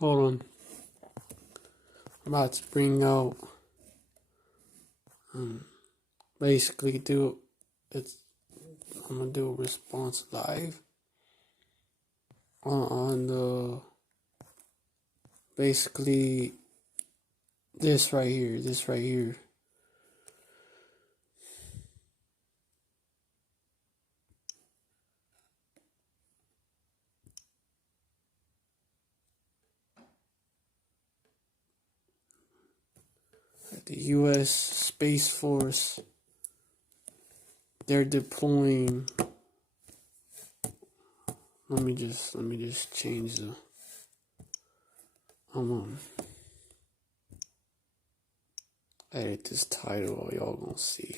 Hold on. I'm about to bring out basically I'm gonna do a response live on the basically this right here. The U.S. Space Force, they're deploying. Let me just change the. Edit this title. Y'all gonna see.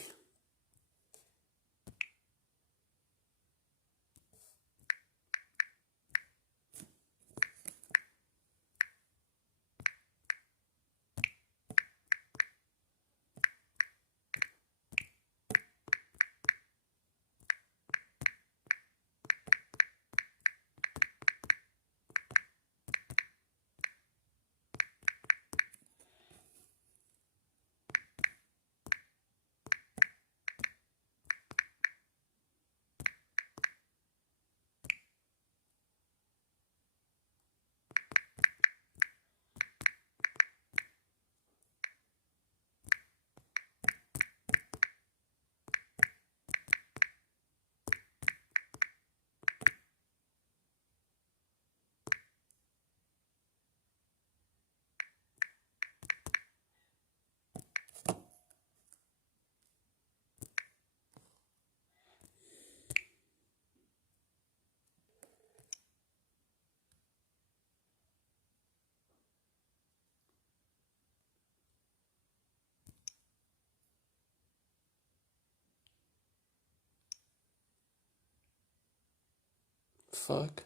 Fuck.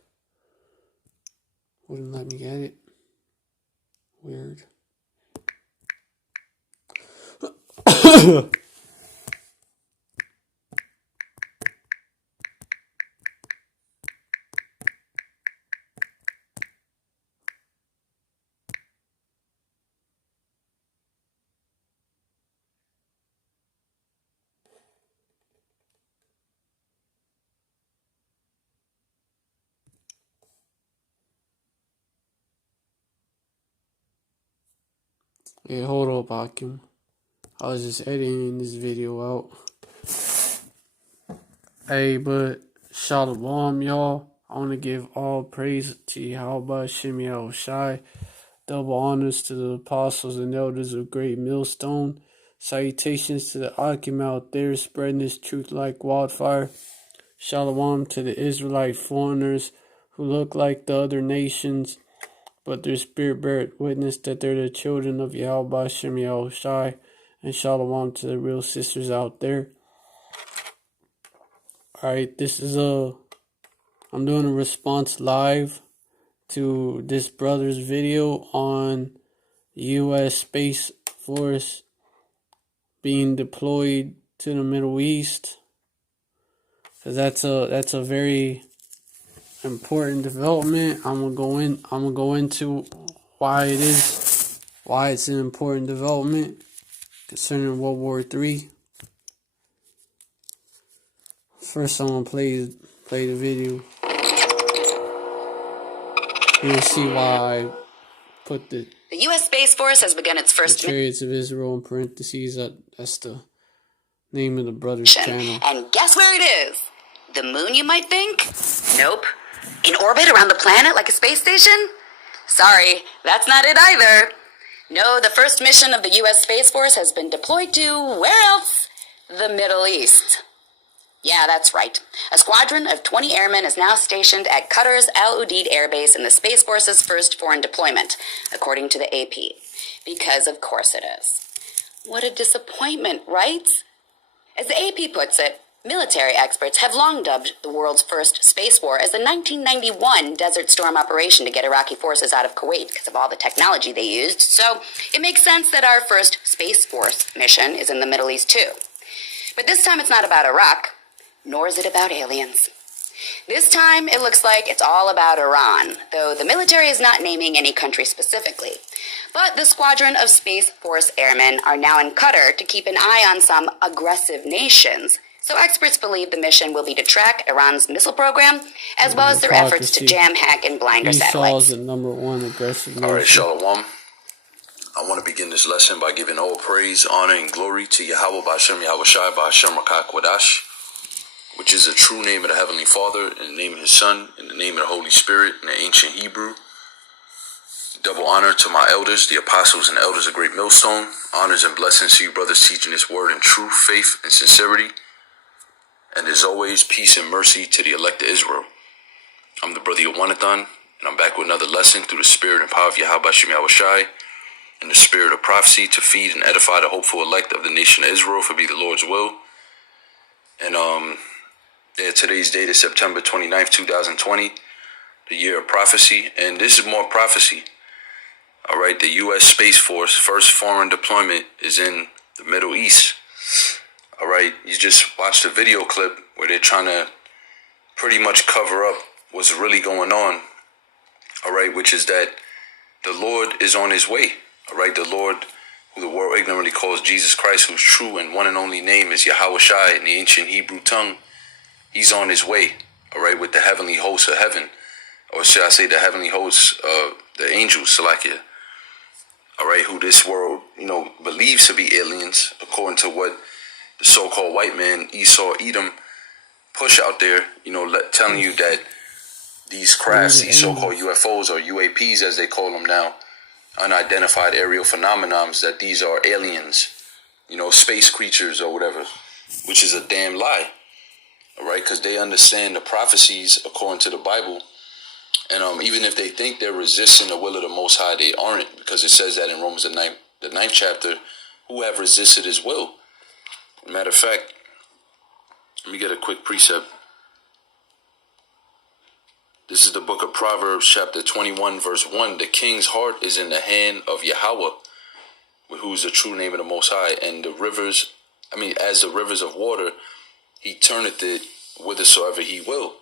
Wouldn't let me get it. Weird. Yeah, hold up, Akim. I was just editing this video out. Hey, but Shalom, y'all. I want to give all praise to Yahweh Shemiel Shai. Double honors to the apostles and elders of Great Millstone. Salutations to the Akim out there spreading this truth like wildfire. Shalom to the Israelite foreigners who look like the other nations, but their spirit beareth witness that they're the children of Yahweh Shemiel Shai. And shalom to the real sisters out there. Alright, I'm doing a response live to this brother's video on U.S. Space Force being deployed to the Middle East. Cause that's a very important development. I'm gonna go into why it's an important development concerning World War III. First, I'm gonna play the video. You'll see why I put the U.S. Space Force has begun its first Chariots of Israel in parentheses. That's the name of the brother's channel. And guess where it is? The moon, you might think? Nope. In orbit around the planet like a space station? Sorry, that's not it either. No, the first mission of the U.S. Space Force has been deployed to, where else? The Middle East. Yeah, that's right. A squadron of 20 airmen is now stationed at Qatar's Al Udeid Air Base in the Space Force's first foreign deployment, according to the AP. Because of course it is. What a disappointment, right? As the AP puts it, military experts have long dubbed the world's first space war as the 1991 Desert Storm operation to get Iraqi forces out of Kuwait because of all the technology they used, so it makes sense that our first Space Force mission is in the Middle East too. But this time it's not about Iraq, nor is it about aliens. This time, it looks like it's all about Iran, though the military is not naming any country specifically. But the squadron of Space Force airmen are now in Qatar to keep an eye on some aggressive nations. So experts believe the mission will be to track Iran's missile program, as well as their efforts to jam, hack, and blind our satellites. Esau is the #1 aggressive nation. All right, Shalom. I want to begin this lesson by giving all praise, honor, and glory to Yahweh B'Hashem Yahweh Shai B'Hashem Rakak Wadash, which is the true name of the Heavenly Father, in the name of His Son, in the name of the Holy Spirit, in the ancient Hebrew. Double honor to my elders, the apostles and elders of Great Millstone. Honors and blessings to you brothers teaching this word in truth, faith, and sincerity. And as always, peace and mercy to the elect of Israel. I'm the brother Yowanathan, and I'm back with another lesson through the spirit and power of Yahweh B'Hashem Yahweh Shai, and the spirit of prophecy to feed and edify the hopeful elect of the nation of Israel, for be the Lord's will. And today's date is September 29th, 2020, the year of prophecy, and this is more prophecy. All right, the U.S. Space Force first foreign deployment is in the Middle East. All right, you just watched a video clip where they're trying to pretty much cover up what's really going on. All right, which is that the Lord is on His way. All right, the Lord, who the world ignorantly calls Jesus Christ, whose true and one and only name is Yahweh Shai in the ancient Hebrew tongue, He's on His way. All right, with the heavenly hosts of heaven, or should I say the heavenly hosts, the angels, Salakia. All right, who this world, believes to be aliens, according to what the so-called white man Esau Edom push out there, telling you that these crafts, these so-called UFOs or UAPs as they call them now, unidentified aerial phenomenons, that these are aliens, space creatures or whatever, which is a damn lie. All right, because they understand the prophecies according to the Bible. And even if they think they're resisting the will of the Most High, they aren't, because it says that in Romans the 9th chapter, who have resisted His will. Matter of fact, let me get a quick precept. This is the book of Proverbs, chapter 21, verse 1. The king's heart is in the hand of Yahweh, who's the true name of the Most High. And the rivers, as the rivers of water, He turneth it whithersoever He will.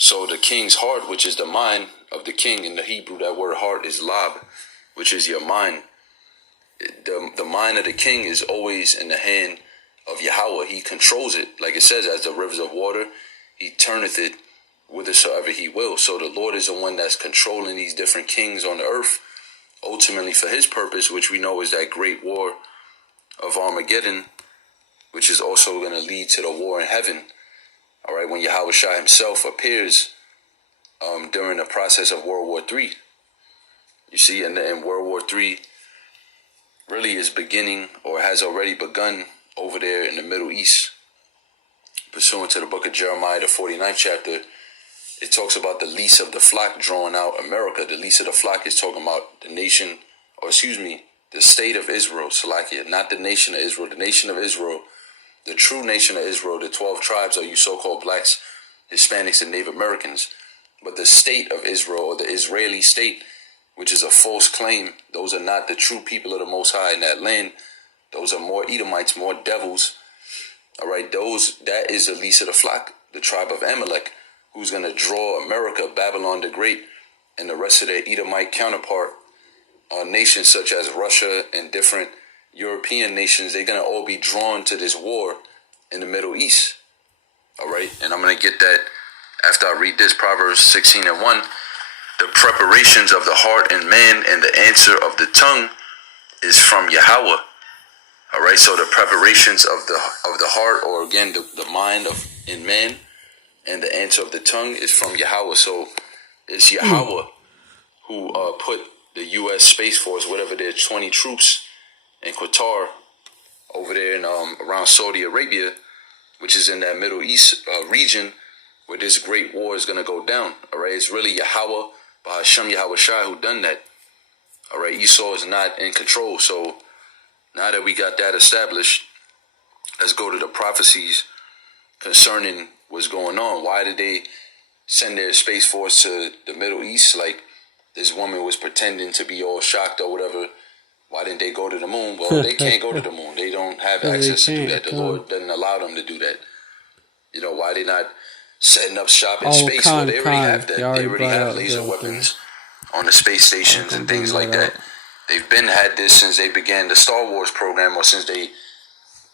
So the king's heart, which is the mind of the king, in the Hebrew, that word heart is lab, which is your mind. The mind of the king is always in the hand of Yahweh. He controls it. Like it says, as the rivers of water, He turneth it whithersoever He will. So the Lord is the one that's controlling these different kings on the earth, ultimately for His purpose, which we know is that great war of Armageddon, which is also going to lead to the war in heaven. All right, when Yahweh Shai Himself appears during the process of World War III. You see, and World War III really is beginning, or has already begun, over there in the Middle East. Pursuant to the book of Jeremiah, the 49th chapter, it talks about the least of the flock drawing out America. The least of the flock is talking about the nation, the state of Israel, Salakia, not the nation of Israel. The nation of Israel, the true nation of Israel, the 12 tribes are you so-called blacks, Hispanics, and Native Americans. But the state of Israel, or the Israeli state, which is a false claim, those are not the true people of the Most High in that land. Those are more Edomites, more devils. All right, that is the least of the flock, the tribe of Amalek, who's going to draw America, Babylon the Great, and the rest of their Edomite counterpart nations such as Russia and different European nations. They're going to all be drawn to this war in the Middle East. All right, and I'm going to get that after I read this, Proverbs 16:1. The preparations of the heart in man, and the answer of the tongue is from Yahweh. All right, so the preparations of the heart, or again the mind in man, and the answer of the tongue is from Yahweh. So it's Yahweh who put the U.S. Space Force, whatever their 20 troops in Qatar, over there in around Saudi Arabia, which is in that Middle East region where this great war is going to go down. All right, it's really Yahweh B'Hashem Yahweh Shai who done that. All right, Esau is not in control. So now that we got that established, let's go to the prophecies concerning what's going on. Why did they send their Space Force to the Middle East? Like this woman was pretending to be all shocked or whatever. Why didn't they go to the moon? Well, they can't go to the moon. They don't have access to do that. The Lord doesn't allow them to do that. Why they not setting up shop in Oh, space. Well, they already have They that. They already already brought have out laser the thing. weapons on the space stations and things like that. They've been had this since they began the Star Wars program, or since they,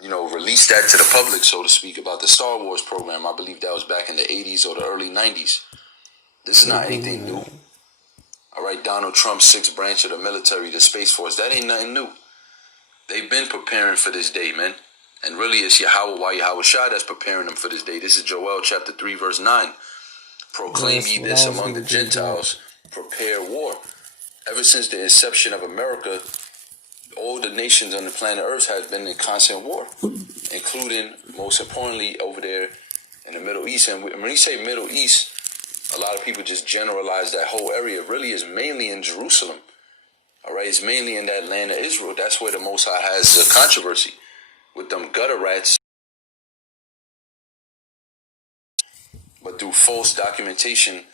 released that to the public, so to speak, about the Star Wars program. I believe that was back in the 80s or the early 90s. This is not anything new. All right, Donald Trump's sixth branch of the military, the Space Force, that ain't nothing new. They've been preparing for this day, man. And really, it's Yahweh Shai that's preparing them for this day. This is Joel chapter 3, verse 9. Proclaim ye this among the Gentiles. Prepare war. Ever since the inception of America, all the nations on the planet Earth have been in constant war, including, most importantly, over there in the Middle East. And when you say Middle East, a lot of people just generalize that whole area. It really is mainly in Jerusalem. All right, it's mainly in that land of Israel. That's where the Most High has the controversy with them gutter rats. But through false documentation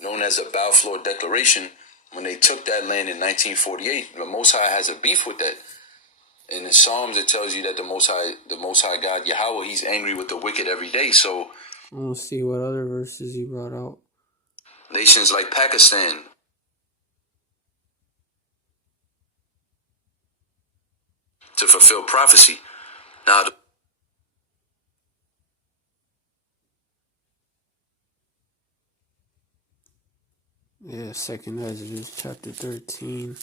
known as the Balfour Declaration, when they took that land in 1948, the Most High has a beef with that. In the Psalms, it tells you that the Most High God, Yahweh, he's angry with the wicked every day. So, I want to see what other verses he brought out. Nations like Pakistan, to fulfill prophecy. Now, Yeah, 2nd Ezra chapter 13.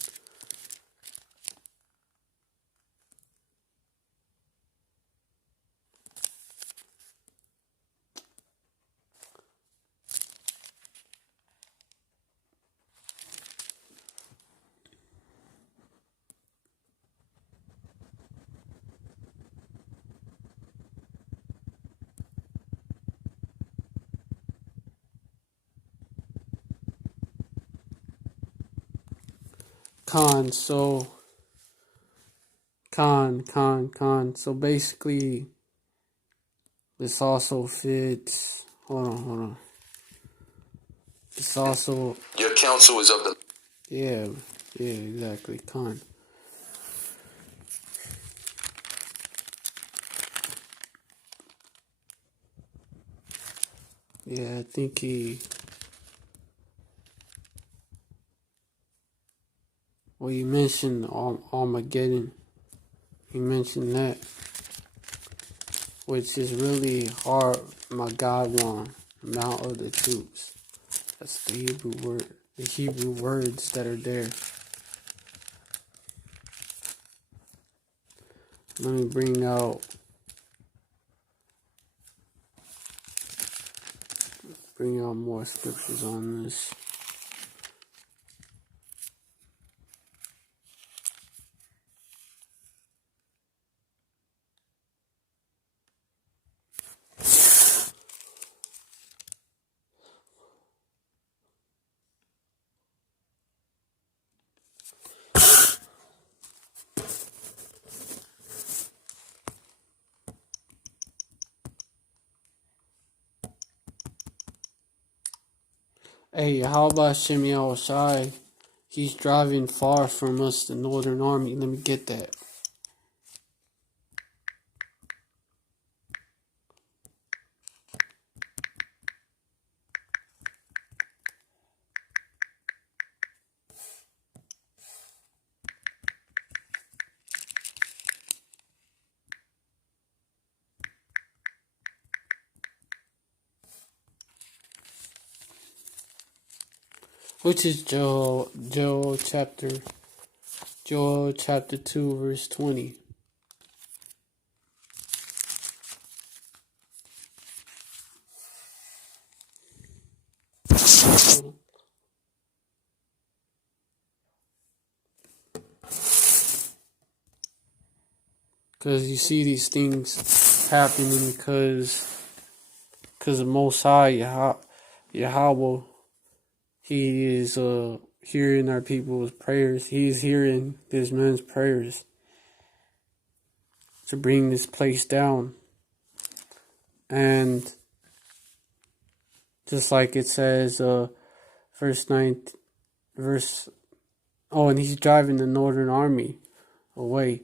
So basically, this also fits. Hold on. It's also. your counsel is of the. Yeah, exactly. Khan. Yeah, I think he. Well, you mentioned Armageddon. You mentioned that, which is really hard. Magawan, Mount of the Troops. That's the Hebrew word. The Hebrew words that are there. Let me bring out more scriptures on this. Hey, how about Shimei Shai? He's driving far from us, the Northern Army. Let me get that. Which is Joel chapter 2, verse 20. Because you see these things happening because of Most High, Yahweh, he is hearing our people's prayers. He is hearing this man's prayers to bring this place down. And just like it says, and he's driving the Northern Army away.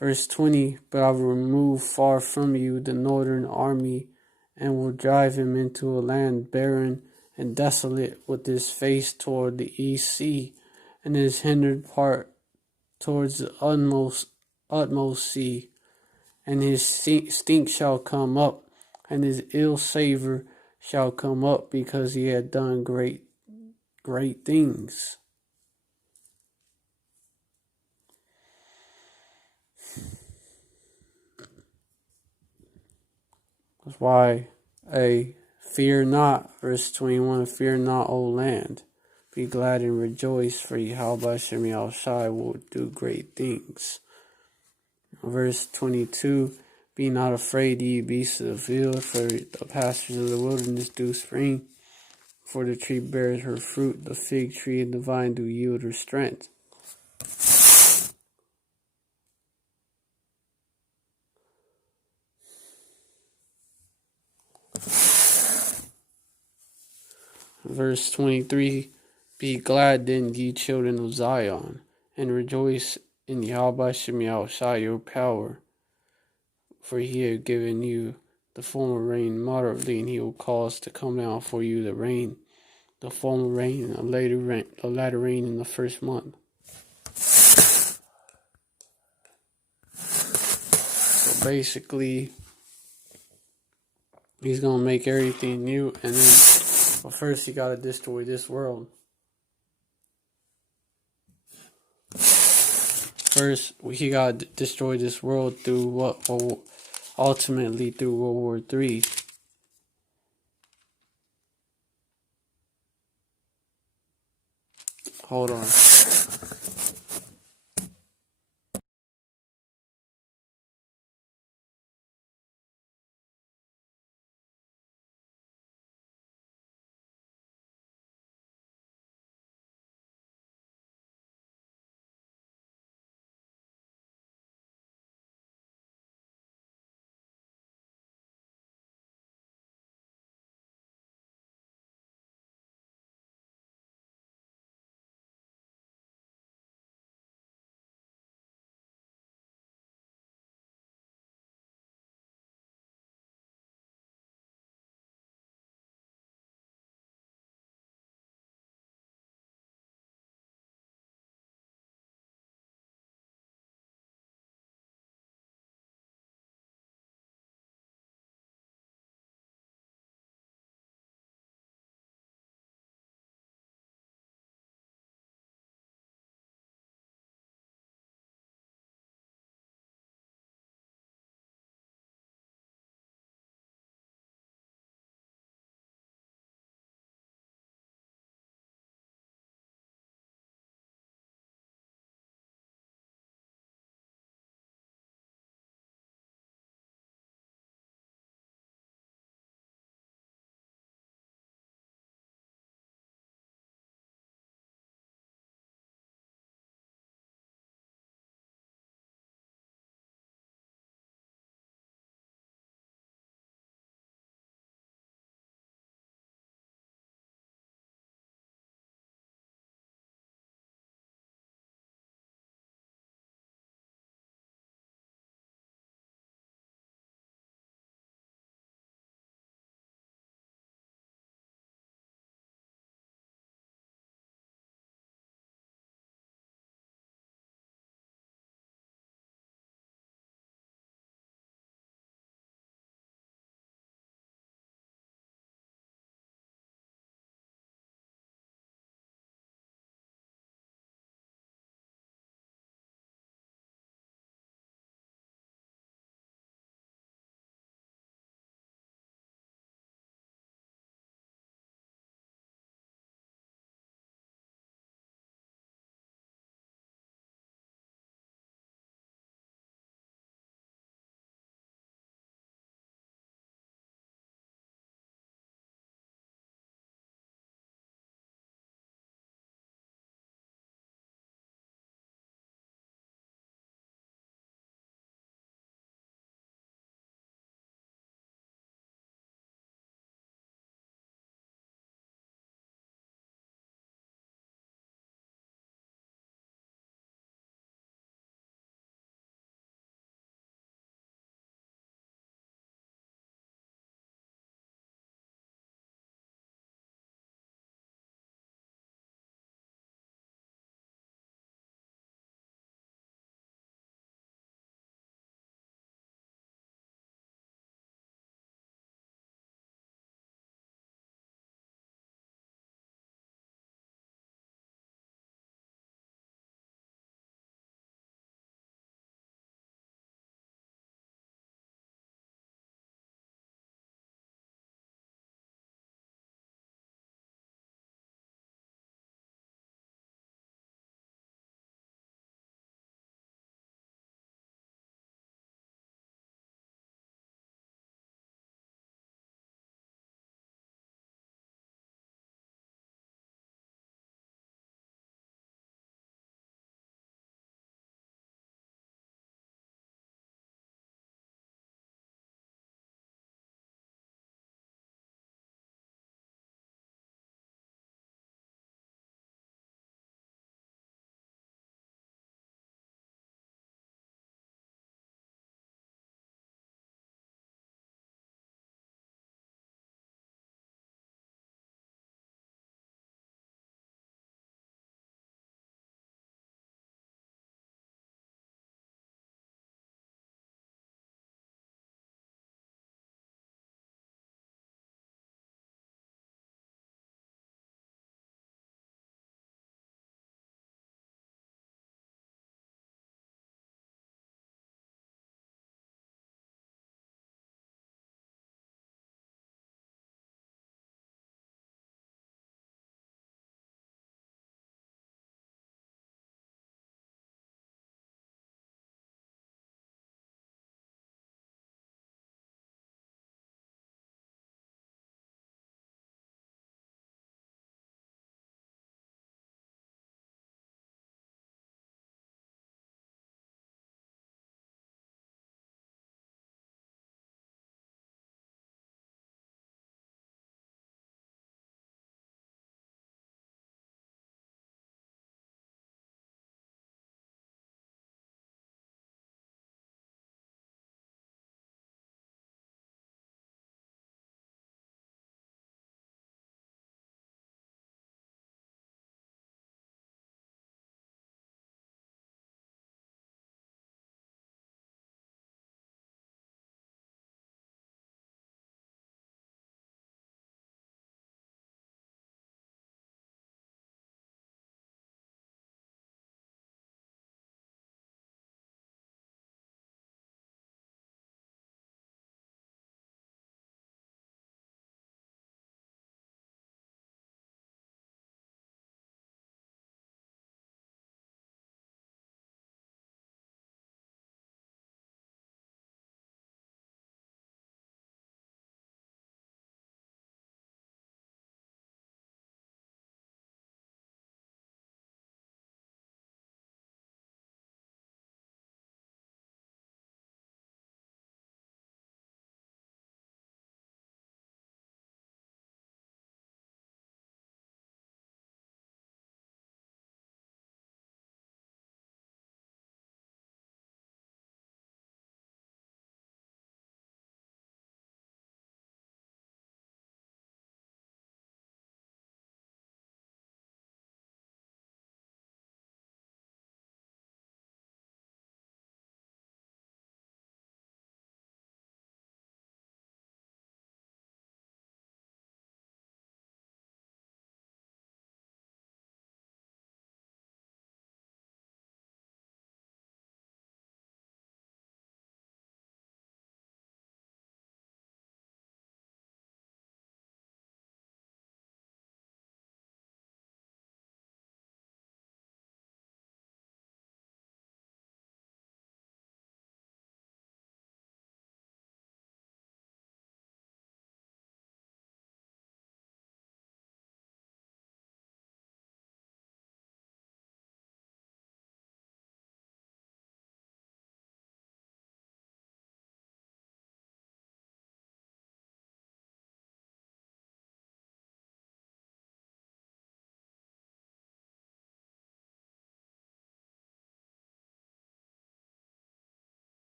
Verse 20, but I will remove far from you the Northern Army and will drive him into a land barren and desolate, with his face toward the east sea, and his hindered part towards the utmost sea. And his stink shall come up, and his ill savor shall come up, because he had done great things. That's why, fear not, verse 21, fear not, O land. Be glad and rejoice, for Yahweh Shem Shai will do great things. Verse 22, be not afraid, ye beasts of the field, for the pastures of the wilderness do spring. For the tree bears her fruit, the fig tree and the vine do yield her strength. Verse 23, be glad then, ye children of Zion, and rejoice in Yahweh Shem Shai your power. For he hath given you the former rain moderately, and he will cause to come down for you the rain, the former rain, and the latter rain in the first month. So basically, he's gonna make everything new, and then, but first he gotta destroy this world. First, he gotta destroy this world through what? Well, ultimately through World War III. Hold on.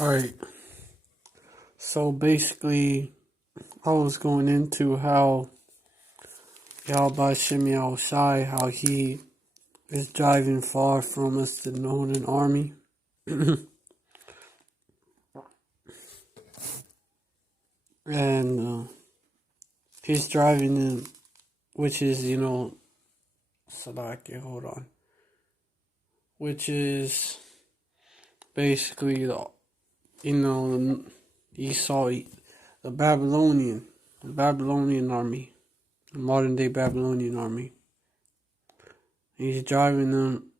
Alright, so basically, I was going into how Yahweh Shimei Shai, how he is driving far from us the northern army. And he's driving in, which is, Salaki, hold on. Which is basically, Esau, the Babylonian army, the modern day Babylonian army. He's driving them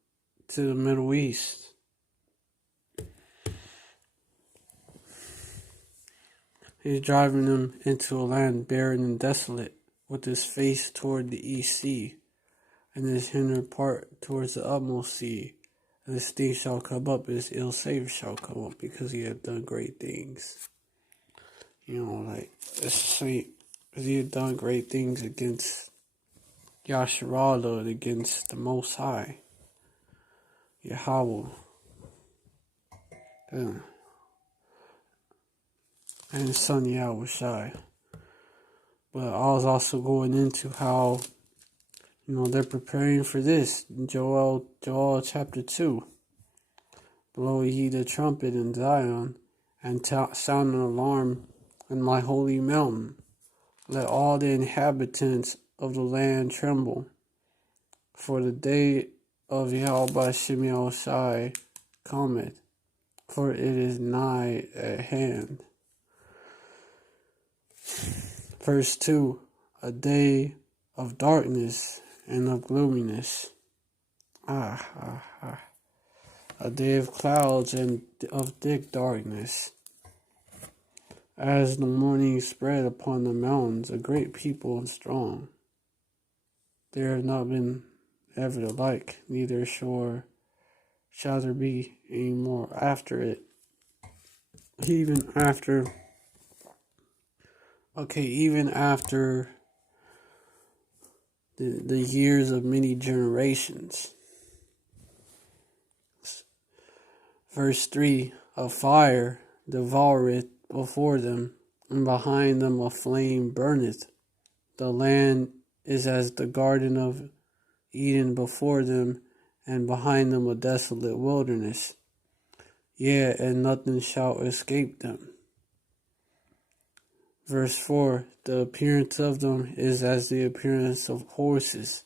to the Middle East. He's driving them into a land barren and desolate, with his face toward the east sea, and his hinder part towards the utmost sea. And his thing shall come up, his ill savor shall come up, because he had done great things. Because he had done great things against Yasharallah and against the Most High, Yahweh. And his son Yahweh Shai. But I was also going into how, they're preparing for this. Joel chapter 2. Blow ye the trumpet in Zion, and sound an alarm in my holy mountain. Let all the inhabitants of the land tremble. For the day of Yahweh Shimei Shai cometh, for it is nigh at hand. Verse 2, a day of darkness and of gloominess. A day of clouds and of thick darkness. As the morning spread upon the mountains, a great people and strong. There have not been ever the like, neither shall there be any more after it. Even after the years of many generations. Verse 3, a fire devoureth before them, and behind them a flame burneth. The land is as the garden of Eden before them, and behind them a desolate wilderness. Yea, and nothing shall escape them. Verse 4, the appearance of them is as the appearance of horses,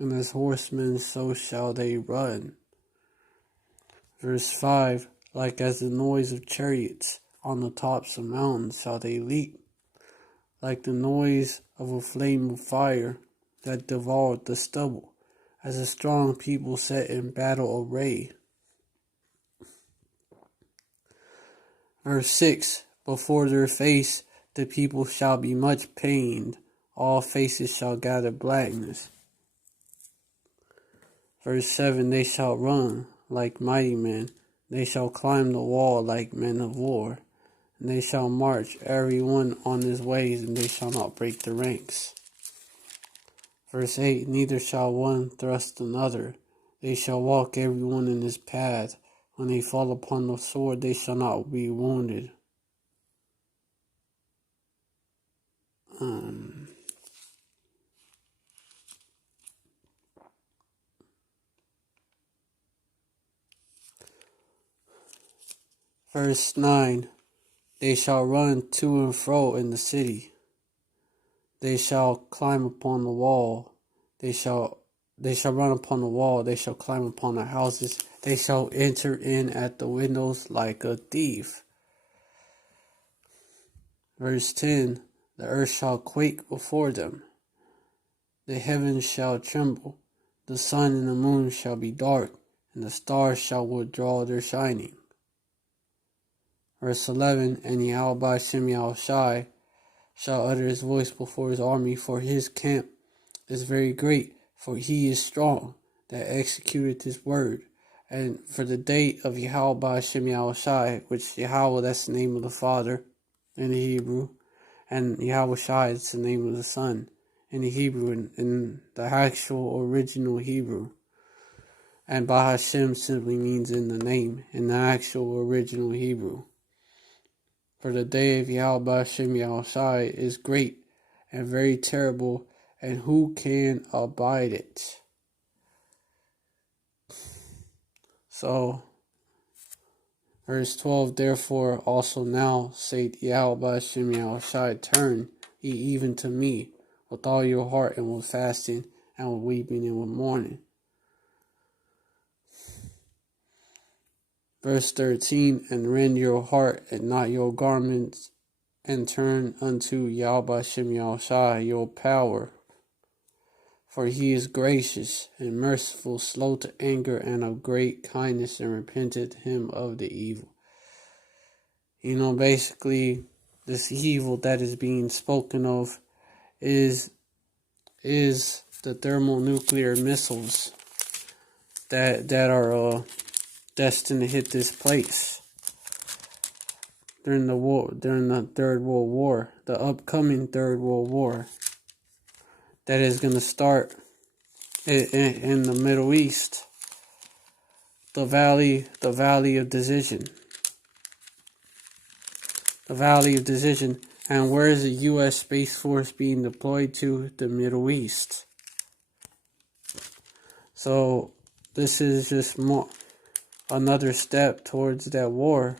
and as horsemen so shall they run. Verse 5, like as the noise of chariots on the tops of mountains shall they leap, like the noise of a flame of fire that devoured the stubble, as a strong people set in battle array. Verse 6, before their face the people shall be much pained, all faces shall gather blackness. Verse 7, they shall run like mighty men, they shall climb the wall like men of war, and they shall march every one on his ways, and they shall not break the ranks. Verse 8, neither shall one thrust another, they shall walk every one in his path. When they fall upon the sword, they shall not be wounded. Verse 9, they shall run to and fro in the city. They shall climb upon the wall. They shall run upon the wall. They shall climb upon the houses. They shall enter in at the windows like a thief. Verse 10, the earth shall quake before them. The heavens shall tremble. The sun and the moon shall be dark, and the stars shall withdraw their shining. Verse 11, and Yahweh Shimei Shai shall utter his voice before his army, for his camp is very great, for he is strong, that executeth his word. And for the day of Yahweh Shimei Shai, which Yahweh, that's the name of the Father in the Hebrew, and Yahweh Shai is the name of the Son in the Hebrew, in the actual original Hebrew. And Bahashem simply means in the name, in the actual original Hebrew. For the day of Yahweh Hashem Yahushai is great and very terrible, and who can abide it? So, verse 12, therefore also now, saith Yahweh Hashem Yahushai, turn ye even to me with all your heart, and with fasting, and with weeping, and with mourning. Verse 13, and rend your heart and not your garments, and turn unto Yahweh Hashem Yahushai your power. For he is gracious and merciful, slow to anger, and of great kindness, and repented him of the evil. Basically, this evil that is being spoken of is the thermonuclear missiles that are destined to hit this place during the Third World War, the upcoming Third World War, that is going to start in the Middle East, the Valley of Decision. The Valley of Decision. And where is the U.S. Space Force being deployed to? The Middle East. So this is just another step towards that war.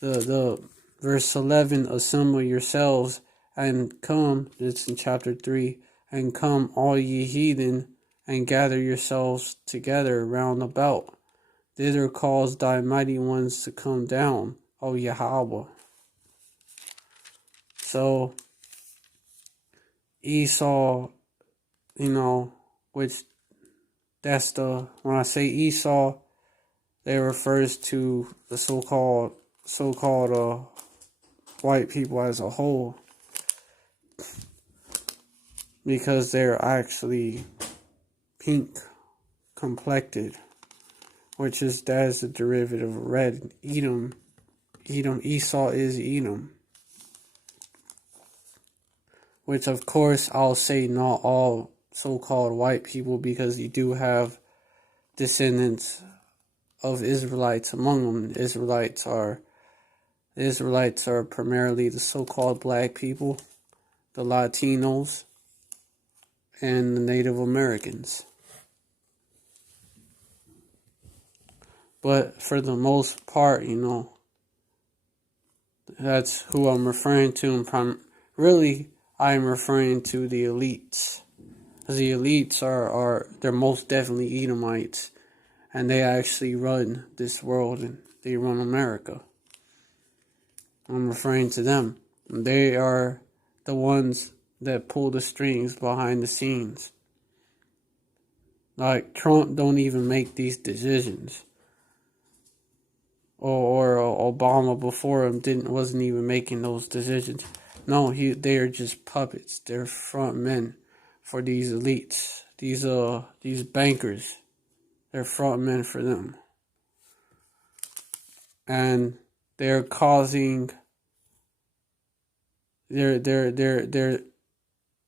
The verse 11, assemble yourselves and come, it's in chapter 3, and come all ye heathen, and gather yourselves together round about. Thither cause thy mighty ones to come down, O Yahweh. So Esau, which when I say Esau, it refers to the so-called white people as a whole, because they're actually pink complected, that is the derivative of red. Esau is Edom. Which, of course, I'll say not all so-called white people, because you do have descendants of Israelites among them. The Israelites are primarily the so-called black people, the Latinos, and the Native Americans. But for the most part, that's who I'm referring to. And really, I'm referring to the elites. Because the elites they're most definitely Edomites. And they actually run this world, and they run America. I'm referring to them. They are the ones that pull the strings behind the scenes. Like, Trump don't even make these decisions. Or Obama before him wasn't even making those decisions. No, they are just puppets. They're front men for these elites. These bankers. They're front men for them. And they're causing they're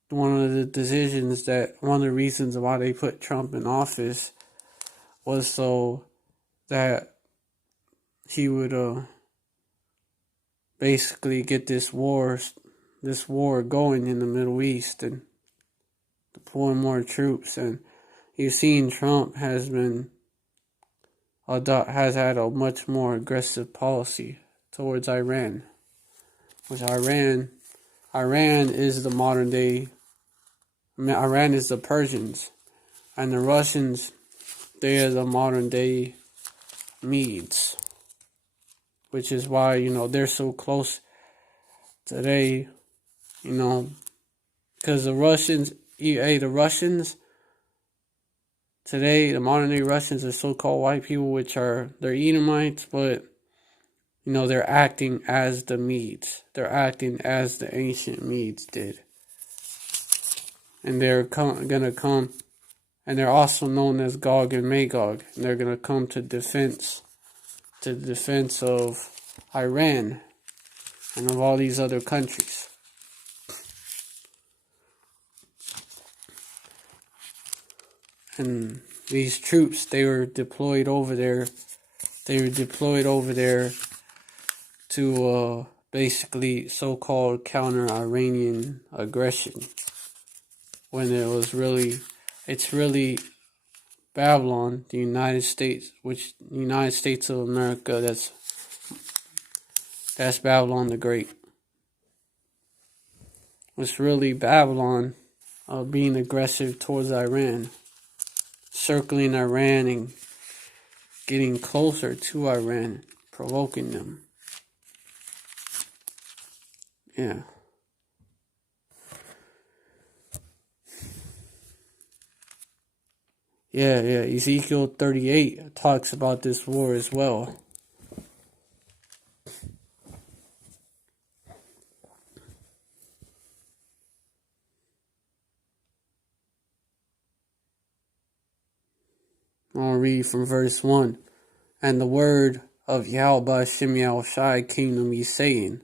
one of the reasons why they put Trump in office was so that he would basically get this war going in the Middle East and deploy more troops. And you've seen Trump has had a much more aggressive policy towards Iran, which Iran is the modern day. Iran is the Persians, and the Russians, they are the modern day Medes, which is why they're so close today. Because the Russians today, the modern day Russians are so-called white people, they're Edomites, but they're acting as the Medes. They're acting as the ancient Medes did. And they're gonna come, and they're also known as Gog and Magog, and they're gonna come to defense of Iran and of all these other countries. And these troops, they were deployed over there to basically so-called counter-Iranian aggression, when it's really Babylon, the United States of America, that's Babylon the Great. It's really Babylon being aggressive towards Iran, circling Iran and getting closer to Iran, provoking them. Yeah. Yeah, Ezekiel 38 talks about this war as well. I'll read from verse 1. And the word of Yahweh Shem Shai came to me, saying,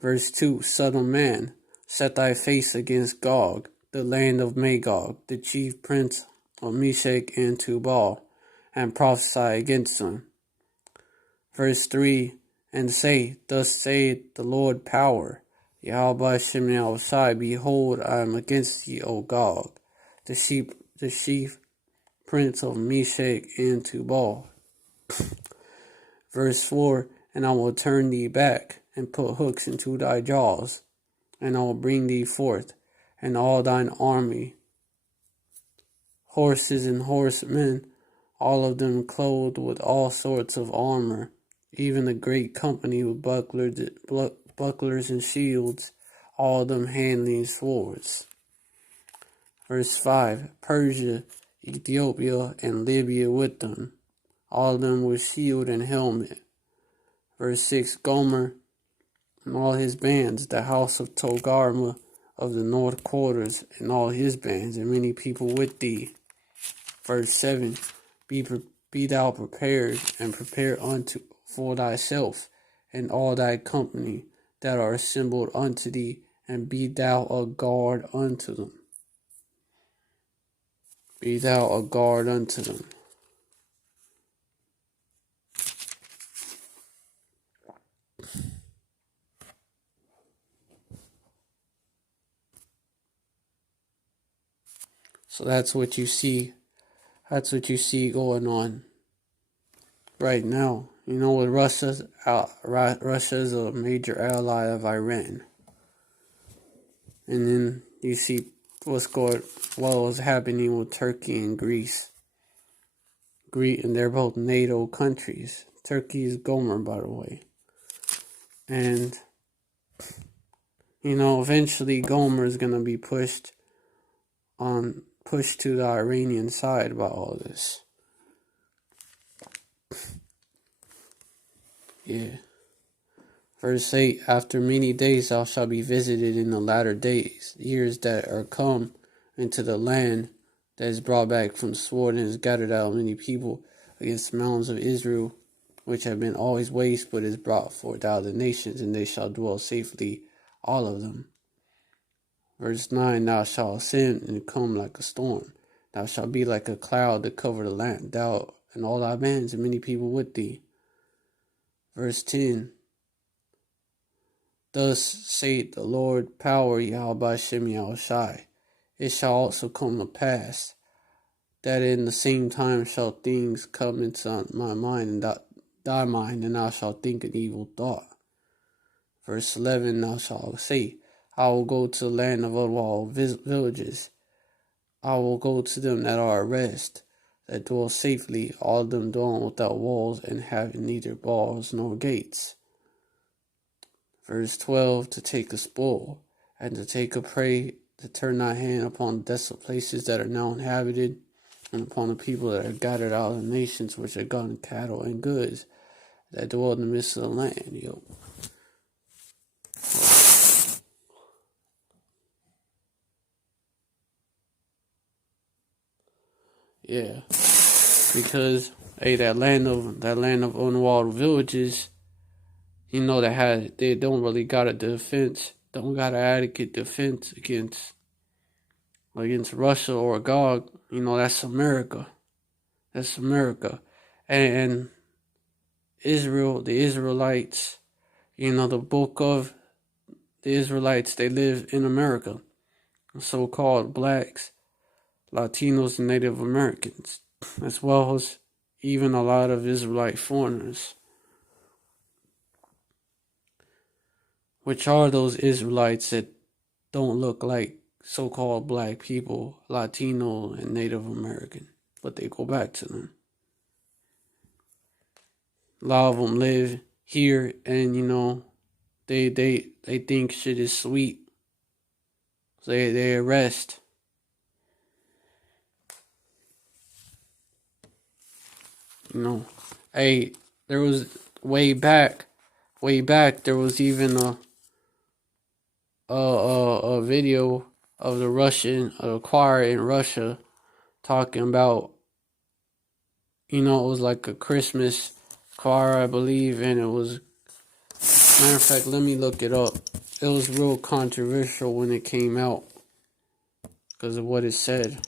verse 2, Son of man, set thy face against Gog, the land of Magog, the chief prince of Meshech and Tubal, and prophesy against him. Verse 3, and say, Thus saith the Lord power, Yahweh Shem Shai, behold, I am against thee, O Gog, the chief prince of Meshech and Tubal. Verse 4, and I will turn thee back, and put hooks into thy jaws, and I will bring thee forth, and all thine army, horses and horsemen, all of them clothed with all sorts of armor, even a great company with bucklers and shields, all of them handling swords. Verse 5, Persia, Ethiopia, and Libya with them, all of them with shield and helmet. Verse 6, Gomer and all his bands, the house of Togarmah of the north quarters, and all his bands, and many people with thee. Verse 7, Be thou prepared, and prepare for thyself, and all thy company that are assembled unto thee, and be thou a guard unto them. Be thou a guard unto them. So that's what you see. That's what you see going on right now. You know, with Russia's a major ally of Iran. And then you see what's happening with Turkey and Greece. And they're both NATO countries. Turkey is Gomer, by the way. And, you know, eventually Gomer is going to be pushed to the Iranian side by all this. Yeah. Verse 8, After many days thou shalt be visited in the latter days, years that are come into the land that is brought back from sword, and has gathered out many people against the mountains of Israel, which have been always waste, but is brought forth out of the nations, and they shall dwell safely, all of them. Verse 9, Thou shalt ascend and come like a storm. Thou shalt be like a cloud to cover the land, thou and all thy bands, and many people with thee. Verse 10, Thus saith the Lord power, Yahweh Shem Shai. It shall also come to pass that in the same time shall things come into my mind and thy mind, and thou shalt think an evil thought. Verse 11, Thou shalt say, I will go to the land of unwalled villages. I will go to them that are at rest, that dwell safely, all of them dwelling without walls, and having neither walls nor gates. Verse 12, To take a spoil, and to take a prey, to turn thy hand upon the desolate places that are now inhabited, and upon the people that are gathered out of the nations, which are gotten cattle and goods, that dwell in the midst of the land. Yeah, because that land of unwalled villages, you know, they don't really got a defense, don't got an adequate defense against Russia or Gog. You know, that's America. That's America. And Israel, the Israelites, the book of the Israelites, they live in America, so-called blacks, Latinos, and Native Americans, as well as even a lot of Israelite foreigners. Which are those Israelites that don't look like so-called black people, Latino and Native American, but they go back to them. A lot of them live here, and they think shit is sweet. So they arrest. Hey, there was way back there was even a video of the choir in Russia talking about, it was like a Christmas choir, I believe, and it was, matter of fact, let me look it up. It was real controversial when it came out because of what it said.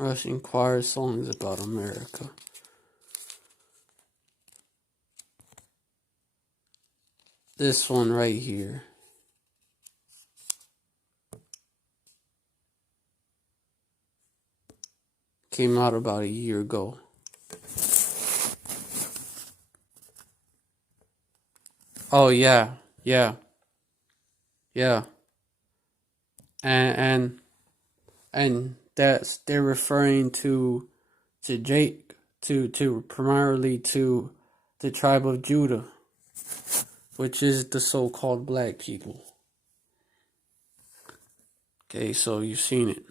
Russian choir songs about America. This one right here. Came out about a year ago. Oh yeah. And they're referring to Jake, to primarily to the tribe of Judah, which is the so-called black people. Okay, so you've seen it.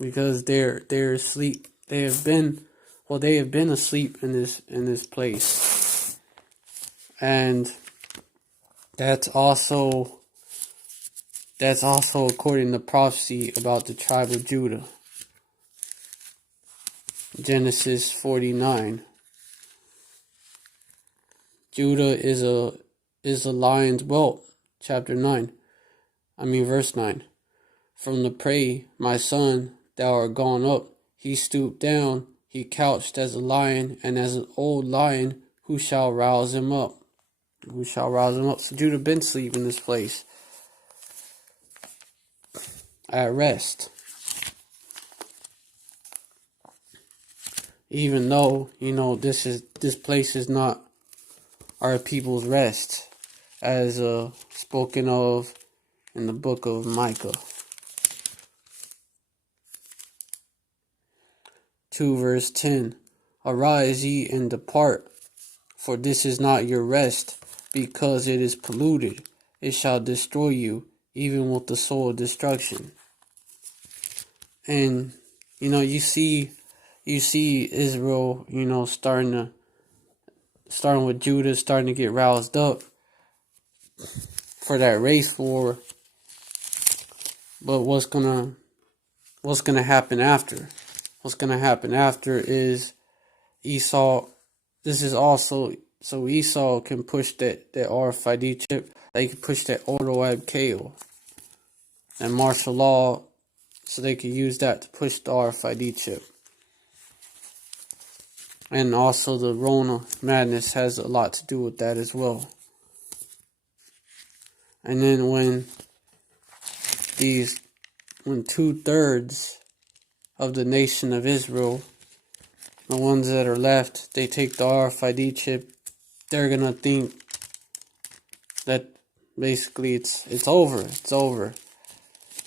Because they're asleep. They have been asleep in this place. And that's also according to prophecy about the tribe of Judah. Genesis 49. Judah is a lion's whelp. Chapter 9. Verse 9. From the prey, my son, thou art gone up. He stooped down, he couched as a lion, and as an old lion, who shall rouse him up? Who shall rouse him up? So Judah been asleep in this place. At rest. Even though, this place is not our people's rest, as spoken of in the book of Micah. 2 verse 10. Arise ye and depart, for this is not your rest, because it is polluted. It shall destroy you, even with the soul of destruction. And you see Israel, starting with Judah, starting to get roused up for that race war. But what's gonna happen after? What's gonna happen after is Esau. This is also so Esau can push that RFID chip. They can push that auto KO and martial law, so they can use that to push the RFID chip. And also the Rona madness has a lot to do with that as well. And then when 2/3 of the nation of Israel, the ones that are left, they take the RFID chip, they're gonna think that basically it's over. It's over.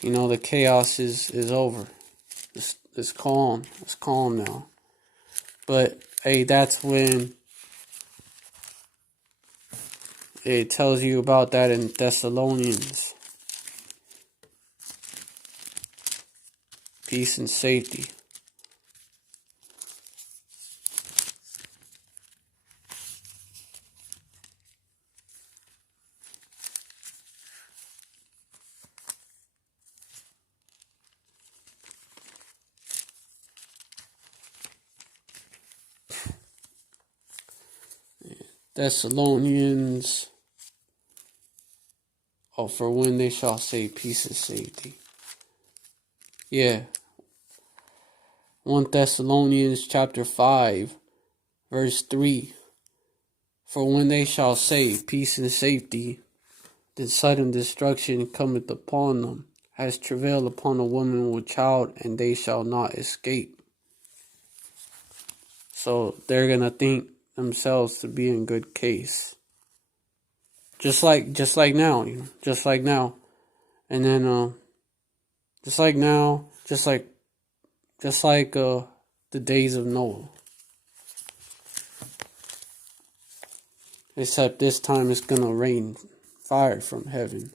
The chaos is over. It's calm. It's calm now. But hey, that's when it tells you about that in Thessalonians. Peace and safety. Thessalonians, for when they shall say peace and safety. Yeah. 1 Thessalonians chapter 5, verse 3. For when they shall say peace and safety, then sudden destruction cometh upon them, as travail upon a woman with child, and they shall not escape. So they're going to think themselves to be in good case. Just like now, just like now. And then, just like now, just like the days of Noah. Except this time it's going to rain fire from heaven.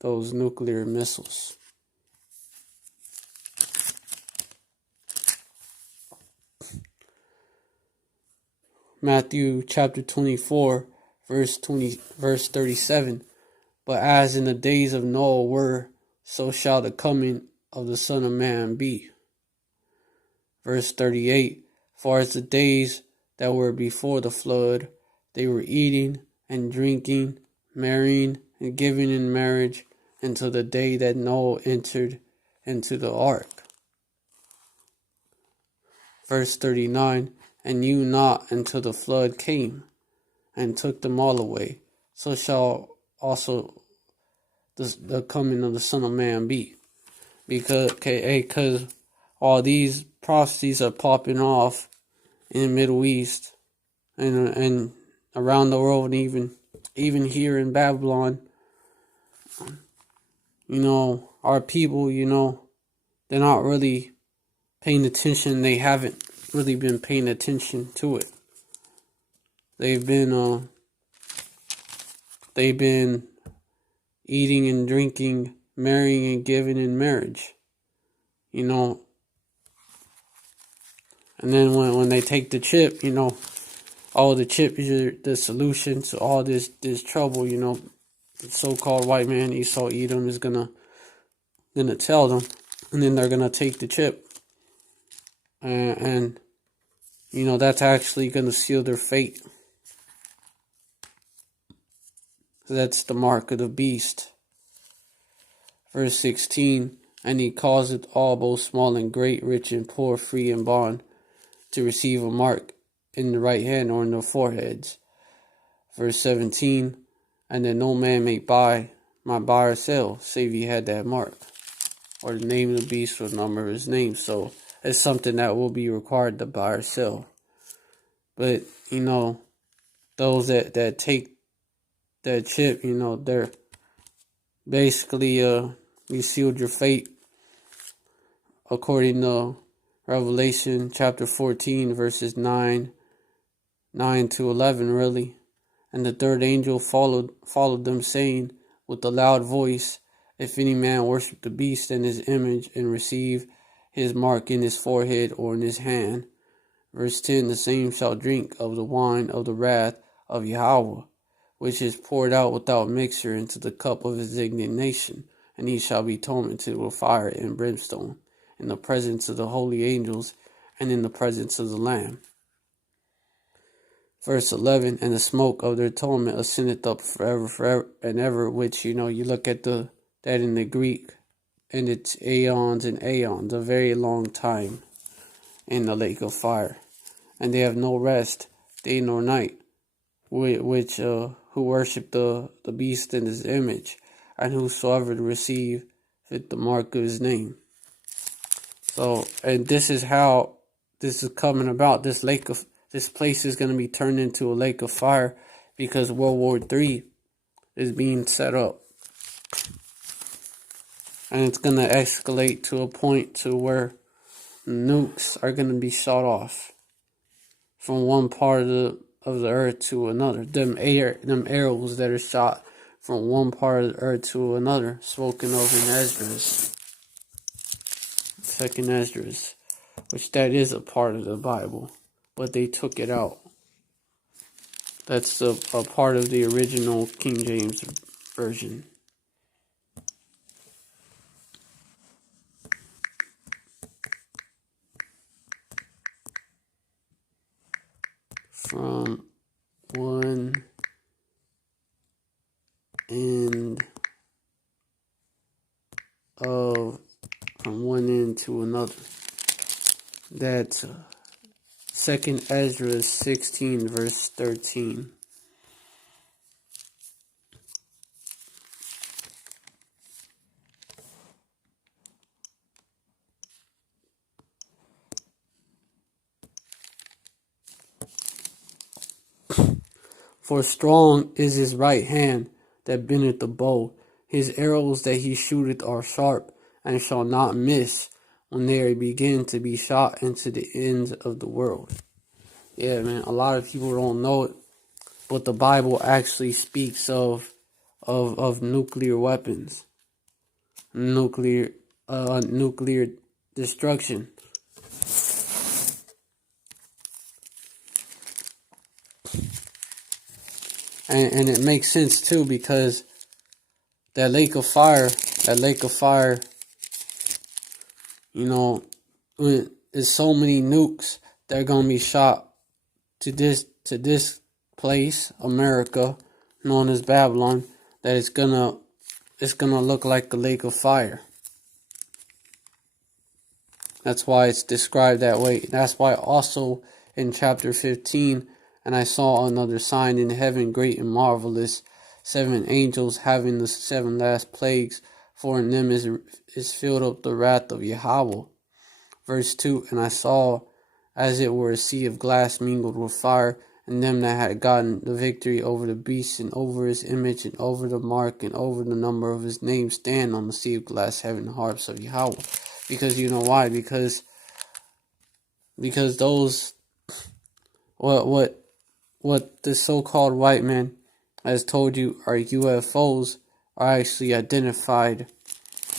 Those nuclear missiles. Matthew chapter 24, verse 37. But as in the days of Noah were, so shall the coming of the Son of Man be. Verse 38. For as the days that were before the flood, they were eating and drinking, marrying and giving in marriage, until the day that Noah entered into the ark. Verse 39. And knew not until the flood came, and took them all away. So shall also the coming of the Son of Man be. Because all these prophecies are popping off in the Middle East and around the world, and even here in Babylon. Our people, they're not really paying attention. They haven't really been paying attention to it. They've been eating and drinking, marrying and giving in marriage. And then when they take the chip, the chip is the solution to all this trouble. The so-called white man, Esau Edom, is gonna tell them, and then they're gonna take the chip, and that's actually gonna seal their fate. That's the mark of the beast. Verse 16. And he causeth all, both small and great, rich and poor, free and bond, to receive a mark in the right hand or in their foreheads. Verse 17. And that no man may buy or sell, save he had that mark, or the name of the beast, or the number of his name. So it's something that will be required to buy or sell. But those that take that chip, they're basically you sealed your fate, according to Revelation chapter 14, verses 9 to 11, really. And the third angel followed them, saying with a loud voice, if any man worship the beast and his image, and receive his mark in his forehead or in his hand. Verse 10, the same shall drink of the wine of the wrath of Yahweh, which is poured out without mixture into the cup of his indignation, and he shall be tormented with fire and brimstone, in the presence of the holy angels, and in the presence of the Lamb. Verse 11, and the smoke of their torment ascendeth up forever and ever, which, you look at that in the Greek, and it's aeons and aeons, a very long time in the lake of fire. And they have no rest, day nor night, which who worship the beast and his image, and whosoever receive the mark of his name. So, and this is how this is coming about. This place is going to be turned into a lake of fire, because World War III is being set up, and it's going to escalate to a point to where nukes are going to be shot off from one part of the earth to another. Them arrows that are shot from one part of the earth to another, spoken of in Esdras, second Esdras, which that is a part of the Bible, but they took it out. That's a part of the original King James Version. From into another. That's 2 Ezra 16 verse 13. For strong is his right hand that bendeth the bow. His arrows that he shooteth are sharp, and shall not miss when they begin to be shot into the ends of the world. Yeah, man, a lot of people don't know it, but the Bible actually speaks of nuclear weapons, nuclear destruction. And it makes sense too, because that lake of fire, you know, when there's so many nukes that are gonna be shot to this place, America, known as Babylon, that it's gonna look like the lake of fire. That's why it's described that way. That's why also in chapter 15, and I saw another sign in heaven, great and marvelous, 7 angels having the 7 last plagues, for in them is filled up the wrath of Yahweh. Verse 2, and I saw as it were a sea of glass mingled with fire, and them that had gotten the victory over the beast, and over his image, and over the mark, and over the number of his name, stand on the sea of glass, having the harps of Yahweh. Because you know why? Because those, what the so-called white man has told you are UFOs are actually identified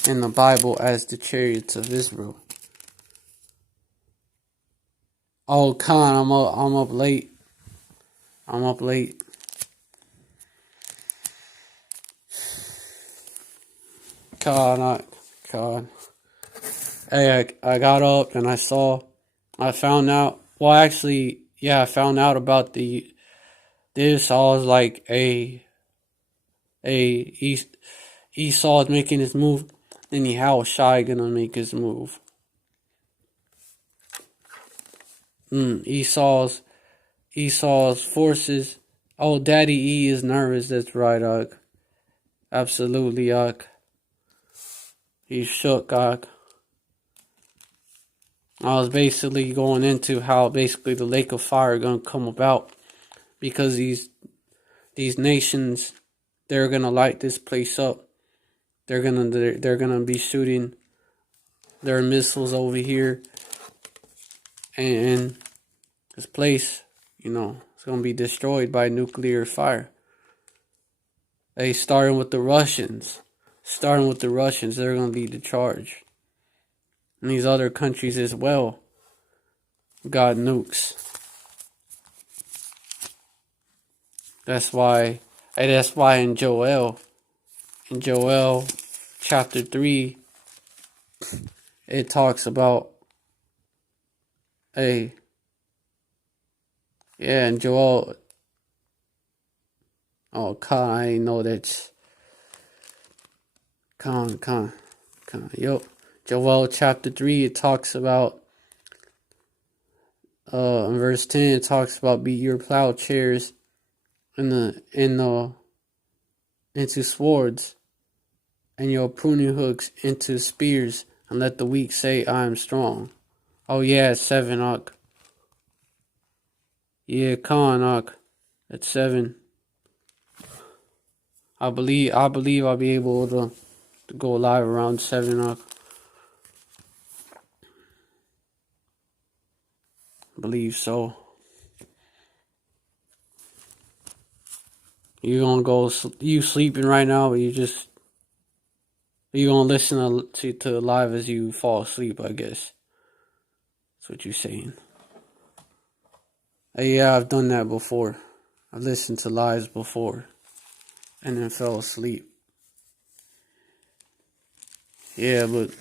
in the Bible as the Chariots of Israel. Oh, Khan, I'm up late. Khan. Hey, I got up and I found out. Well, actually, yeah, I found out about this. I was like, Esau is making his move. Then how is Shai gonna make his move? Esau's forces. Oh, Daddy E is nervous. That's right, Ugg. Absolutely, Ugg. He's shook, Ugg. I was basically going into how basically the lake of fire are gonna come about, because these nations, they're gonna light this place up. They're gonna be shooting their missiles over here, and this place, it's gonna be destroyed by nuclear fire. They starting with the Russians. They're gonna lead the charge. And these other countries as well got nukes. That's why in Joel chapter 3, it talks about, in Joel, I ain't know that. Joel chapter 3, it talks about, in verse 10, it talks about beat your plowshares into swords, and your pruning hooks into spears, and let the weak say, I am strong. Oh yeah, it's 7, Ak. Yeah, Ak. At 7. I believe I'll be able to go live around 7, Ak. I believe so. You gonna go? You sleeping right now, or you gonna listen to live as you fall asleep? I guess that's what you're saying. Yeah, I've done that before. I listened to lives before, and then fell asleep. Yeah, but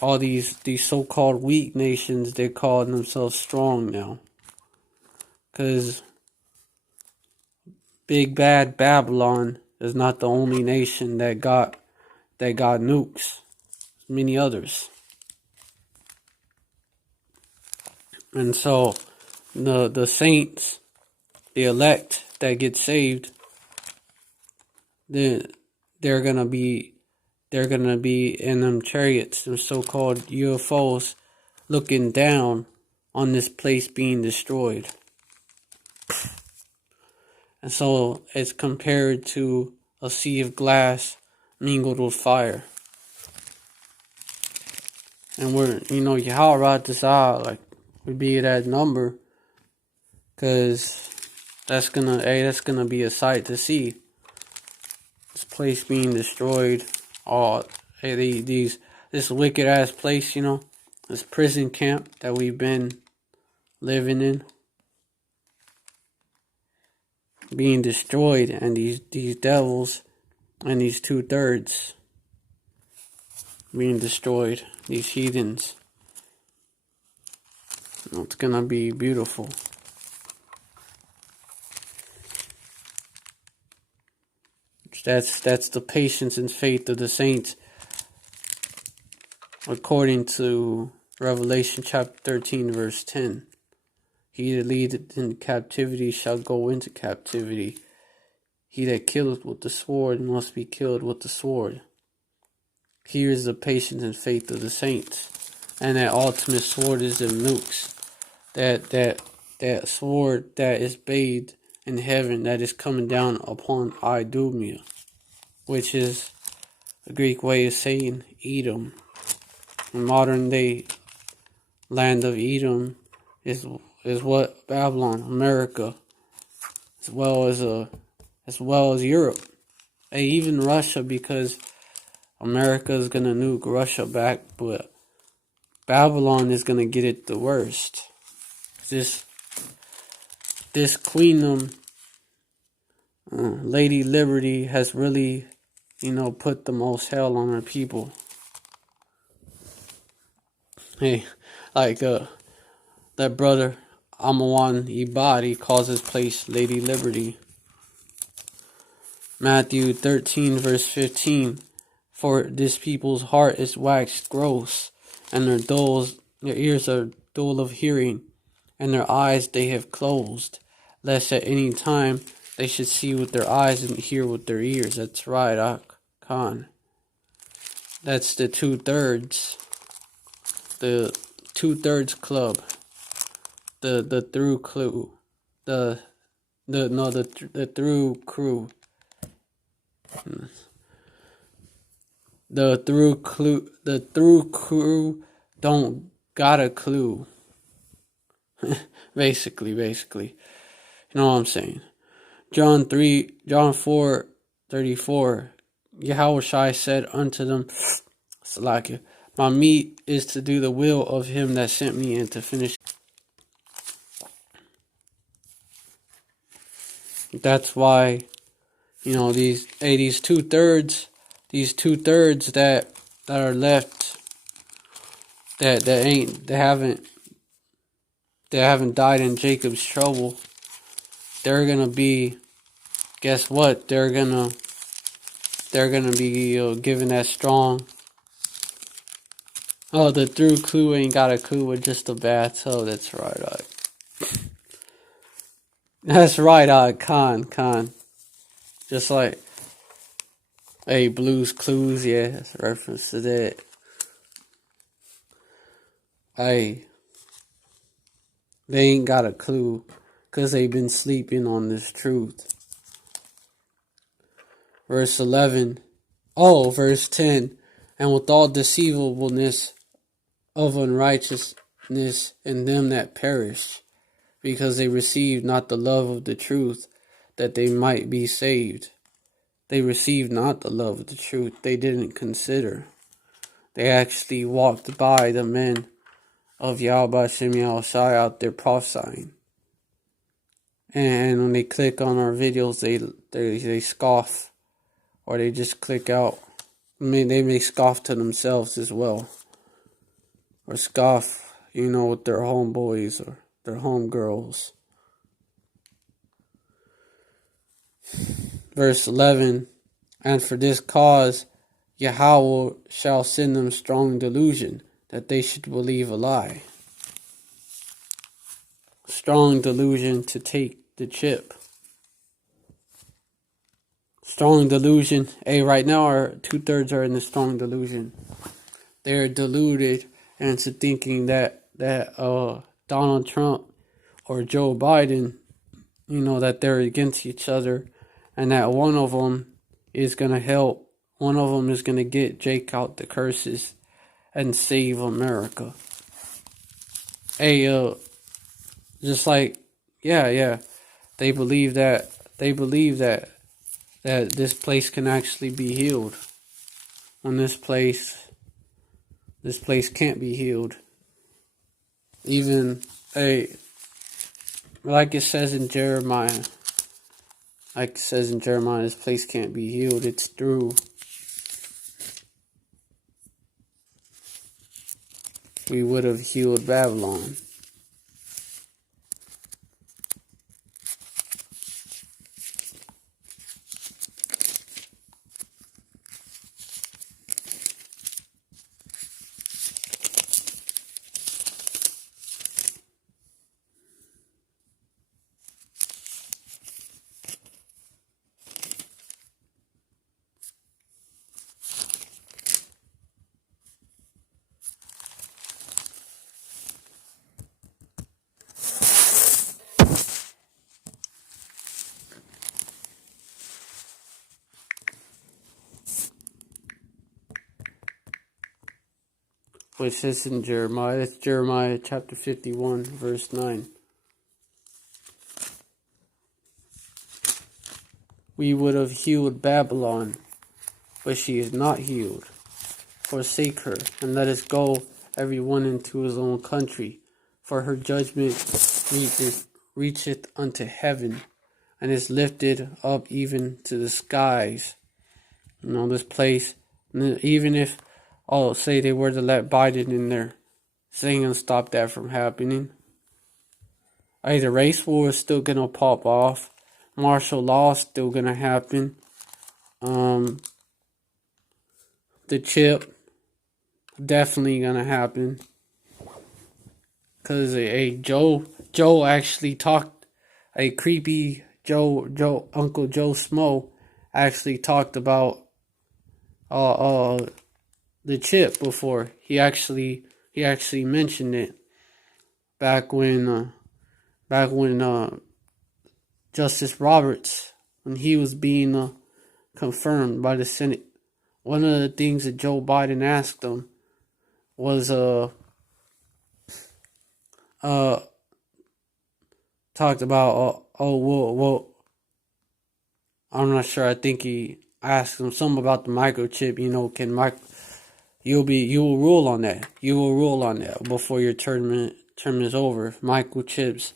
all these so-called weak nations, they're calling themselves strong now, because Big Bad Babylon is not the only nation that got nukes. Many others. And so the saints, the elect that get saved, they're gonna be in them chariots, them so-called UFOs, looking down on this place being destroyed. And so it's compared to a sea of glass mingled with fire. And we're, Yahweh Desire, like, we be that number, because that's gonna be a sight to see. This place being destroyed, this wicked ass place, this prison camp that we've been living in, being destroyed, and these devils and these 2/3 being destroyed, these heathens. It's gonna be beautiful. That's the patience and faith of the saints, according to Revelation chapter 13, verse 10. He that leadeth in captivity shall go into captivity. He that killeth with the sword must be killed with the sword. Here is the patience and faith of the saints. And that ultimate sword is the nukes. That sword that is bathed in heaven, that is coming down upon Idumea, which is a Greek way of saying Edom. The modern day land of Edom is what Babylon, America, as well as Europe, and even Russia, because America is gonna nuke Russia back, but Babylon is gonna get it the worst. This queendom, Lady Liberty, has really, put the most hell on her people. Hey, like that brother Amawan Ibadi calls his place Lady Liberty. Matthew 13, verse 15. For this people's heart is waxed gross, and their ears are dull of hearing, and their eyes they have closed, lest at any time they should see with their eyes and hear with their ears. That's right, Khan. That's the 2/3. The 2/3 club. The through clue. The through crew. The through crew don't got a clue. basically. You know what I'm saying? John 4:34. Yahushua said unto them, Salakia, my meat is to do the will of him that sent me and to finish. That's why, these 2/3, that are left, that haven't died in Jacob's trouble, they're gonna be, guess what? They're gonna be given that strong. Oh, the through clue ain't got a clue with just a bathtub. That's right, That's right, Khan. Just like, hey, Blue's Clues, yeah, that's a reference to that. Hey, they ain't got a clue, because they've been sleeping on this truth. Verse 11. Oh, verse 10. And with all deceivableness of unrighteousness in them that perish, because they received not the love of the truth, that they might be saved. They received not the love of the truth. They didn't consider. They actually walked by the men of Yahweh Shemi Shai out there prophesying. And when they click on our videos, they scoff, or they just click out. I mean, they may scoff to themselves as well, or scoff, with their homeboys or their homegirls. Verse 11, and for this cause Yahweh shall send them strong delusion, that they should believe a lie. strong delusion to take the chip. Strong delusion. Hey, right now our 2/3 are in the strong delusion. They're deluded into thinking that Donald Trump or Joe Biden, that they're against each other, and that one of them is gonna help. One of them is gonna get Jake out the curses and save America. Hey, just like, yeah, they believe that this place can actually be healed, when this place can't be healed. Even, hey, like it says in Jeremiah, this place can't be healed. It's through. We would have healed Babylon. Which is in Jeremiah. It's Jeremiah chapter 51, verse 9. We would have healed Babylon, but she is not healed. Forsake her, and let us go, every one into his own country. For her judgment reacheth unto heaven, and is lifted up even to the skies. This place, even if, say they were to let Biden in there, they ain't gonna stop that from happening. Hey, the race war is still gonna pop off. Martial law is still gonna happen. The chip definitely gonna happen. Cause Joe actually talked. A creepy Uncle Joe Smo actually talked about the chip before. He actually mentioned it back when Justice Roberts, when he was being confirmed by the Senate. One of the things that Joe Biden asked him was talked about well, I'm not sure. I think he asked him something about the microchip. You will rule on that. You will rule on that before your term is over. Microchips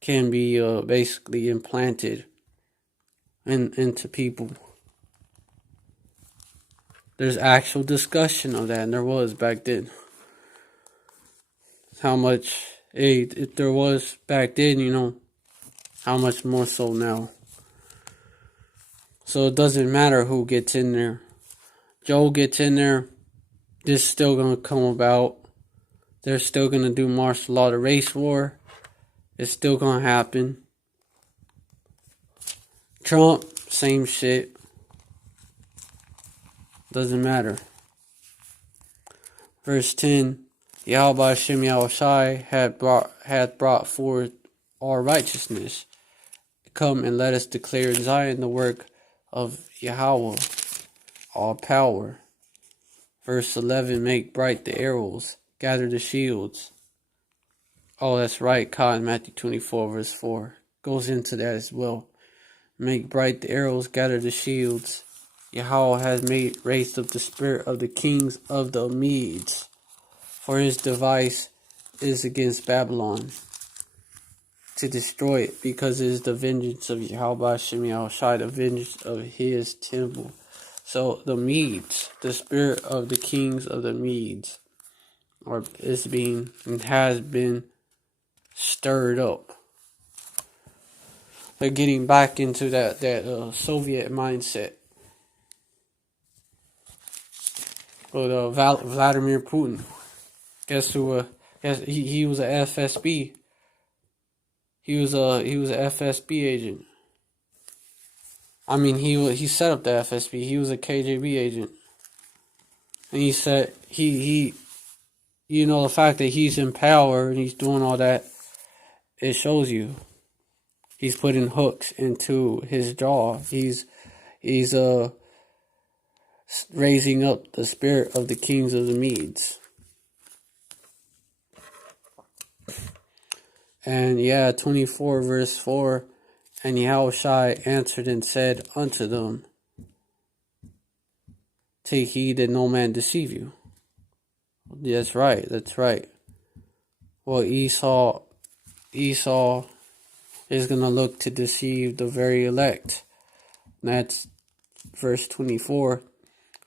can be basically implanted into people. There's actual discussion of that, and there was back then. How much, if there was back then, how much more so now. So it doesn't matter who gets in there. Joe gets in there, this is still going to come about. They're still going to do martial law. The race war is still going to happen. Trump, same shit. Doesn't matter. Verse 10, Yahweh Hashem Yahushai hath brought forth our righteousness. Come and let us declare in Zion the work of Yahweh, all power. Verse 11, make bright the arrows, gather the shields. Oh, that's right, Cotton, Matthew 24, verse 4. Goes into that as well. Make bright the arrows, gather the shields. Yahweh has raised up the spirit of the kings of the Medes, for his device is against Babylon, to destroy it, because it is the vengeance of Yahweh Hashem Yahushai, the vengeance of his temple. So the Medes, the spirit of the kings of the Medes, is being and has been stirred up. They're getting back into that Soviet mindset. With Vladimir Putin. Guess who? He was a FSB. He was a FSB agent. I mean, he set up the FSB. He was a KGB agent, and he said he the fact that he's in power and he's doing all that, it shows you he's putting hooks into his jaw. He's raising up the spirit of the kings of the Medes. And 24 verse 4, and Yahushua answered and said unto them, take heed that no man deceive you. That's right. Well, Esau is going to look to deceive the very elect. And that's verse 24.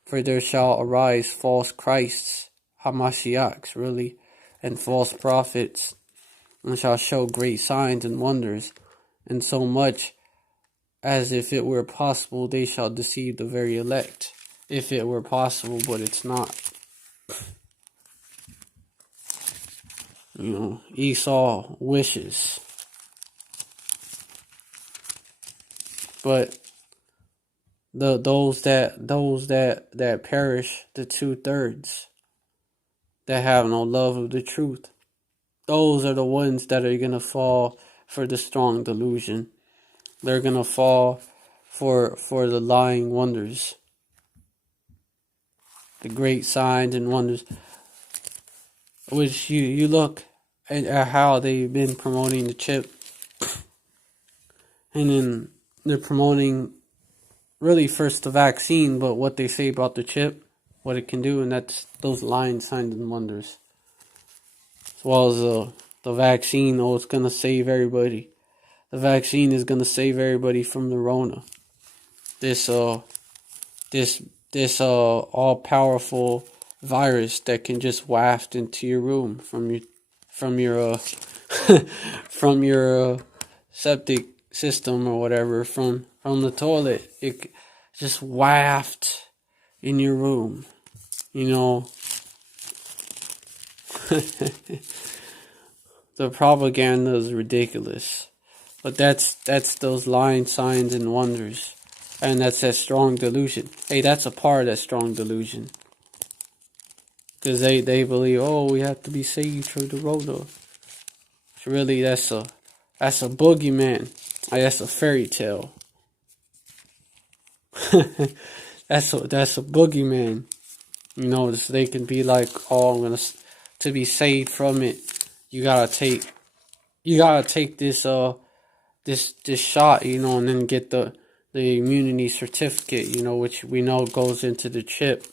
For there shall arise false Christs, Hamashiachs, really, and false prophets, and shall show great signs and wonders, and so much as if it were possible they shall deceive the very elect. If it were possible, but it's not. Esau wishes. But those that perish, the 2/3, that have no love of the truth, those are the ones that are gonna fall for the strong delusion. They're gonna fall for the lying wonders, the great signs and wonders. Which you look at how they've been promoting the chip, and then they're promoting really first the vaccine, but what they say about the chip, what it can do, and that's those lying signs and wonders. As well as the vaccine, it's gonna save everybody. The vaccine is gonna save everybody from the Rona. This all powerful virus that can just waft into your room from your from your septic system or whatever, from the toilet. It just waft in your room. The propaganda is ridiculous, but that's those lying signs and wonders, and that's that strong delusion. Hey, that's a part of that strong delusion, because they believe, we have to be saved through the Rona. Really, that's a boogeyman. That's a fairy tale. that's a boogeyman. So they can be like, to be saved from it, you gotta take this this shot, and then get the immunity certificate, which we know goes into the chip.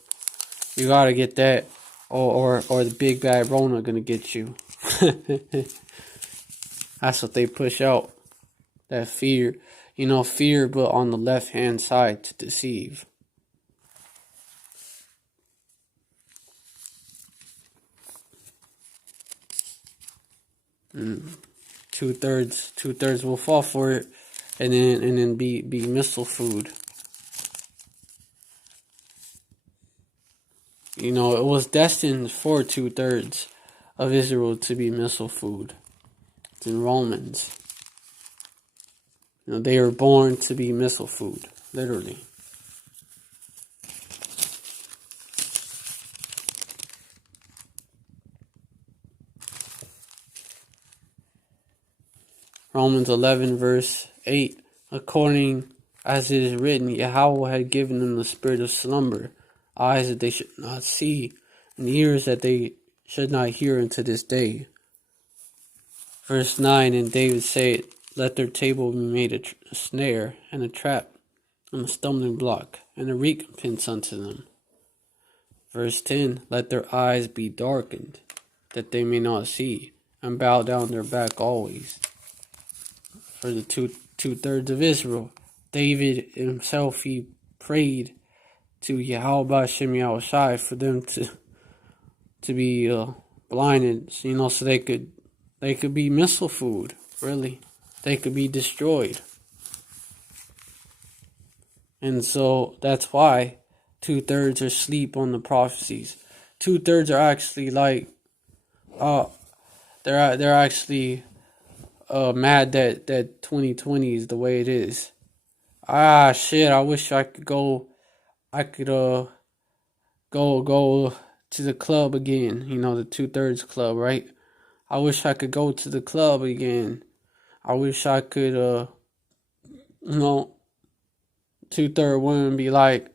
You gotta get that, or the big bad Rona gonna get you. That's what they push out. That fear, fear, but on the left hand side to deceive. Two-thirds will fall for it, and then be missile food. It was destined for 2/3 of Israel to be missile food. It's in Romans. They were born to be missile food, literally. Romans 11 verse 8, according as it is written, Yahweh had given them the spirit of slumber, eyes that they should not see, and ears that they should not hear unto this day. Verse 9, and David said, let their table be made a snare, and a trap, and a stumbling block, and a recompense unto them. Verse 10, let their eyes be darkened, that they may not see, and bow down their back always. For the 2/3 of Israel, David himself, he prayed to Yahweh Shem Yahushai for them to be blinded, so they could be missile food. Really, they could be destroyed. And so that's why 2/3 are asleep on the prophecies. 2/3 are actually like, they're actually mad that 2020 is the way it is. Ah, shit, I wish I could go. I could go to the club again. You know, the 2/3 club, right? I wish I could go to the club again. I wish I could you know, 2/3 women be like,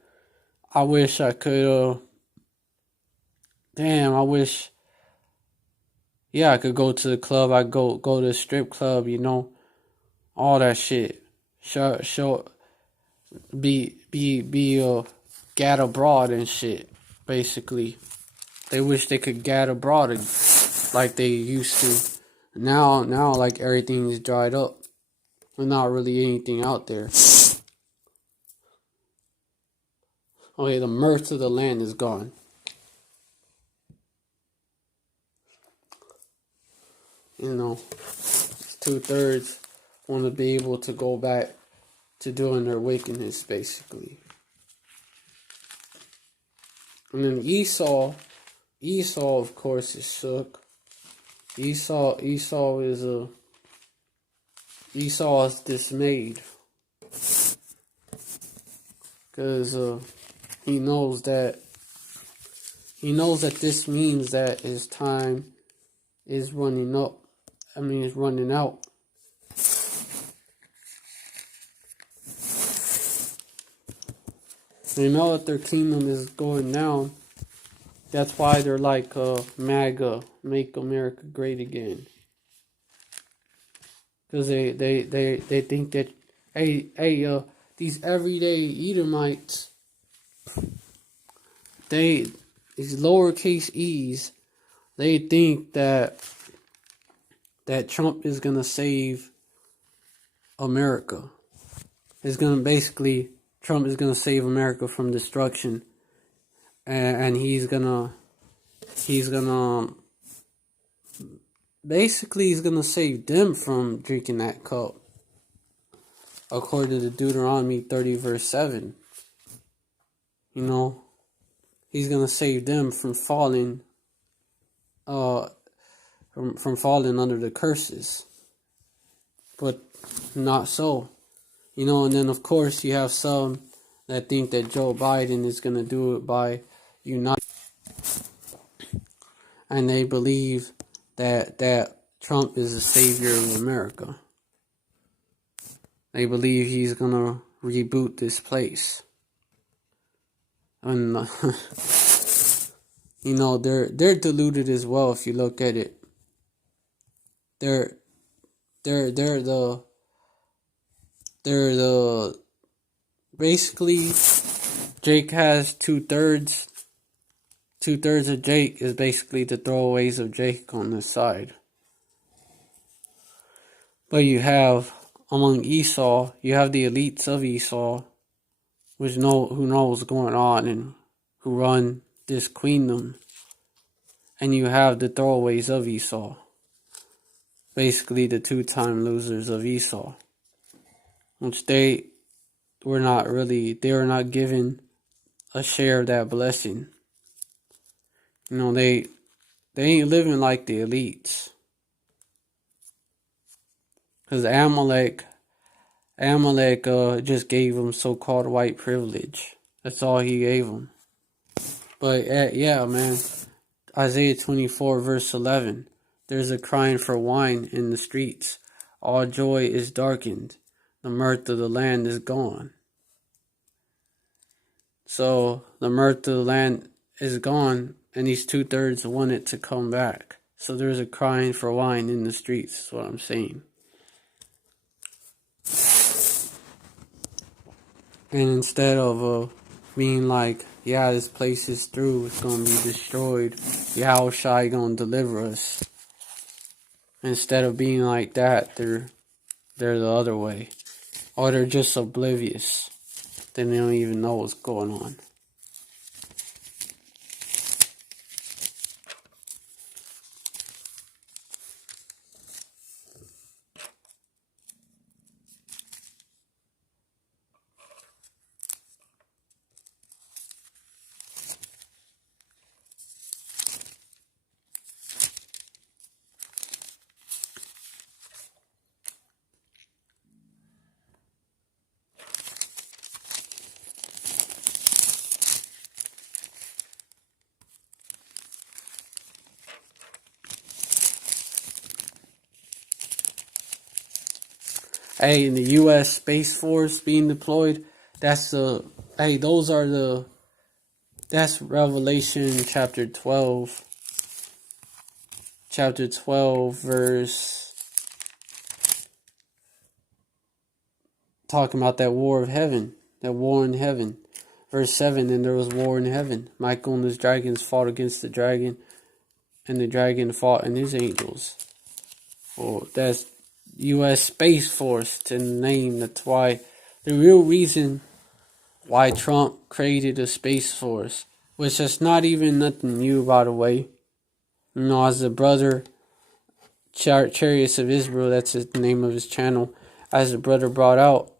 I wish I could damn, I wish, yeah, I could go to the club. I go to the strip club, you know, all that shit. Show be gat abroad and shit. Basically, they wish they could gat abroad like they used to. Now like everything's dried up. There's not really anything out there. Okay, the mirth of the land is gone. You know, 2/3 want to be able to go back to doing their wickedness, basically. And then Esau, of course, is shook. Esau is dismayed because he knows that this means that his time is running up. I mean, it's running out. They know that their kingdom is going down. That's why they're like MAGA, Make America Great Again. Because they think that, these everyday Edomites, these lowercase e's, they think that Trump is gonna save America. Trump is gonna save America from destruction, and he's gonna save them from drinking that cup, according to Deuteronomy 30 verse 7. You know, he's gonna save them from falling from falling under the curses. But not so. You know, and then of course you have some that think that Joe Biden is gonna do it by uniting, and they believe that Trump is the savior of America. They believe he's gonna reboot this place. And you know, they're deluded as well if you look at it. They're the basically Jake has 2/3. 2/3 of Jake is basically the throwaways of Jake on this side. But you have among Esau, you have the elites of Esau, who know what's going on and who run this queendom. And you have the throwaways of Esau, basically the 2-time losers of Esau, which they were not given a share of that blessing. You know, they ain't living like the elites. Because Amalek just gave them so-called white privilege. That's all he gave them. But yeah, man, Isaiah 24 verse 11. There's a crying for wine in the streets. All joy is darkened. The mirth of the land is gone. So the mirth of the land is gone, and these 2/3 want it to come back. So there's a crying for wine in the streets, is what I'm saying. And instead of being like, yeah, this place is through, it's gonna be destroyed, Yahushua gonna deliver us. Instead of being like that, they're the other way. Or they're just oblivious. Then they don't even know what's going on. in the U.S. Space Force being deployed, that's Revelation chapter 12, verse, talking about that war in heaven. Verse 7, and there was war in heaven. Michael and his dragons fought against the dragon, and the dragon fought and his angels. Well, that's U.S. Space Force to name. That's why the real reason why Trump created a Space Force, which is not even nothing new, by the way. You know, as the brother, Chariots of Israel, that's the name of his channel, as the brother brought out,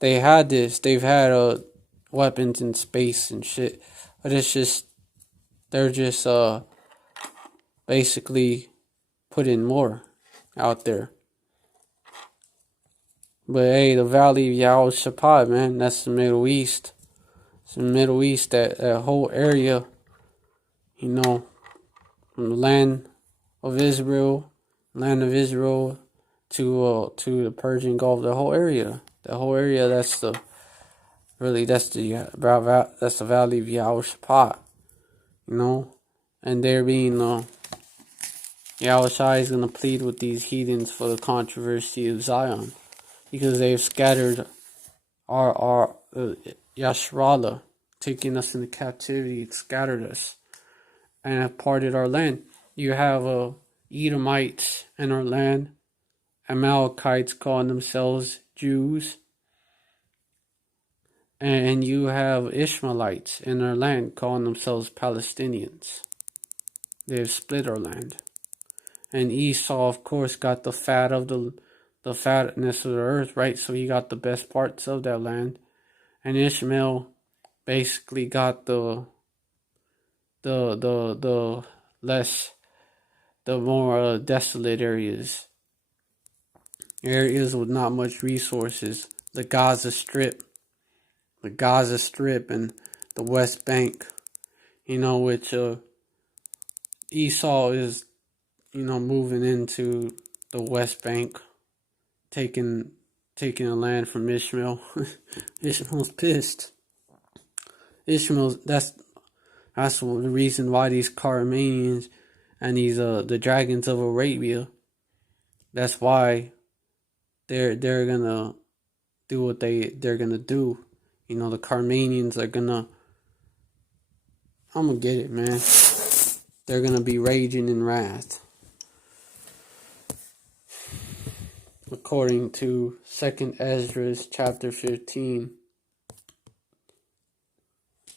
they've had weapons in space and shit, but they're just basically putting more out there. But hey, the Valley of Yahushua, man, that's the Middle East. It's the Middle East, that whole area, you know, from the land of Israel to the Persian Gulf, the whole area. That's the Valley of Yahushua, you know, and they're being Yahushua is gonna plead with these heathens for the controversy of Zion, because they've scattered our Yashrala, taking us into captivity, scattered us, and have parted our land. You have Edomites in our land, Amalekites calling themselves Jews, and you have Ishmaelites in our land calling themselves Palestinians. They've split our land. And Esau, of course, got the fatness of the earth, right? So he got the best parts of that land. And Ishmael basically got the more desolate areas with not much resources. The Gaza Strip and the West Bank, you know, which Esau is, you know, moving into the West Bank, taking the land from Ishmael. Ishmael's pissed. That's the reason why these Carmanians and these the dragons of Arabia, that's why they're gonna do what they're gonna do. You know, the Carmanians are gonna, I'm gonna get it, man. They're gonna be raging in wrath, according to 2 Ezra chapter 15.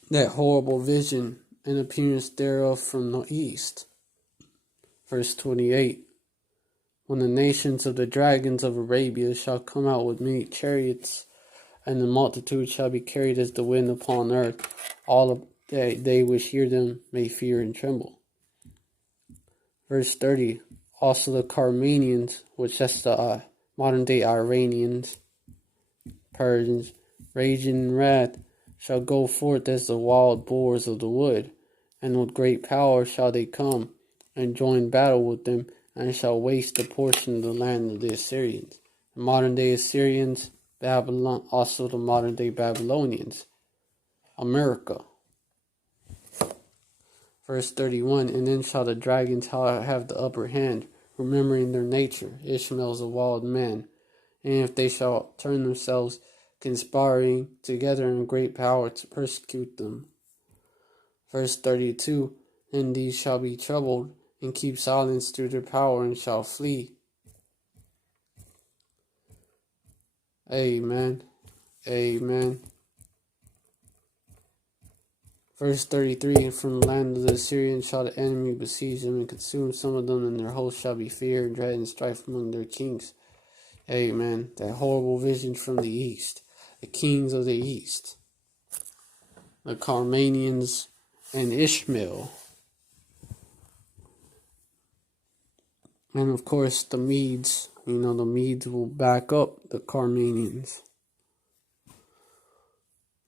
That horrible vision and appearance thereof from the east. Verse 28. When the nations of the dragons of Arabia shall come out with many chariots, and the multitude shall be carried as the wind upon earth, all of they which hear them may fear and tremble. Verse 30. Also the Carmanians, which that's the modern day Iranians, Persians, raging in wrath, shall go forth as the wild boars of the wood, and with great power shall they come, and join battle with them, and shall waste a portion of the land of the Assyrians. The modern day Assyrians, Babylon, also the modern day Babylonians, America. Verse 31, and then shall the dragons have the upper hand, remembering their nature. Ishmael is a wild man, and if they shall turn themselves, conspiring together in great power to persecute them. Verse 32, and these shall be troubled, and keep silence through their power, and shall flee. Amen. Amen. Verse 33, and from the land of the Assyrians shall the enemy besiege them, and consume some of them, and their host shall be fear and dread and strife among their kings. Amen. That horrible vision from the east. The kings of the east. The Carmanians and Ishmael. And of course the Medes. You know, the Medes will back up the Carmanians.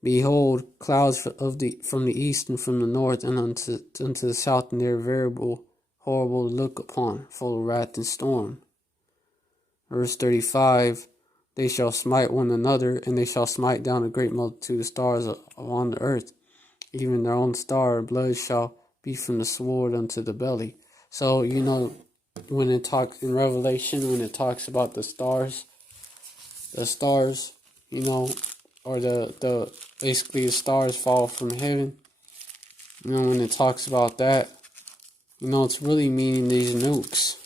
Behold, clouds from the east and from the north and unto the south, and they are horrible to look upon, full of wrath and storm. Verse 35, they shall smite one another, and they shall smite down a great multitude of stars upon the earth. Even their own star, blood shall be from the sword unto the belly. So, when it talks in Revelation, when it talks about the stars, or the basically the stars fall from heaven, when it talks about that, it's really meaning these nukes.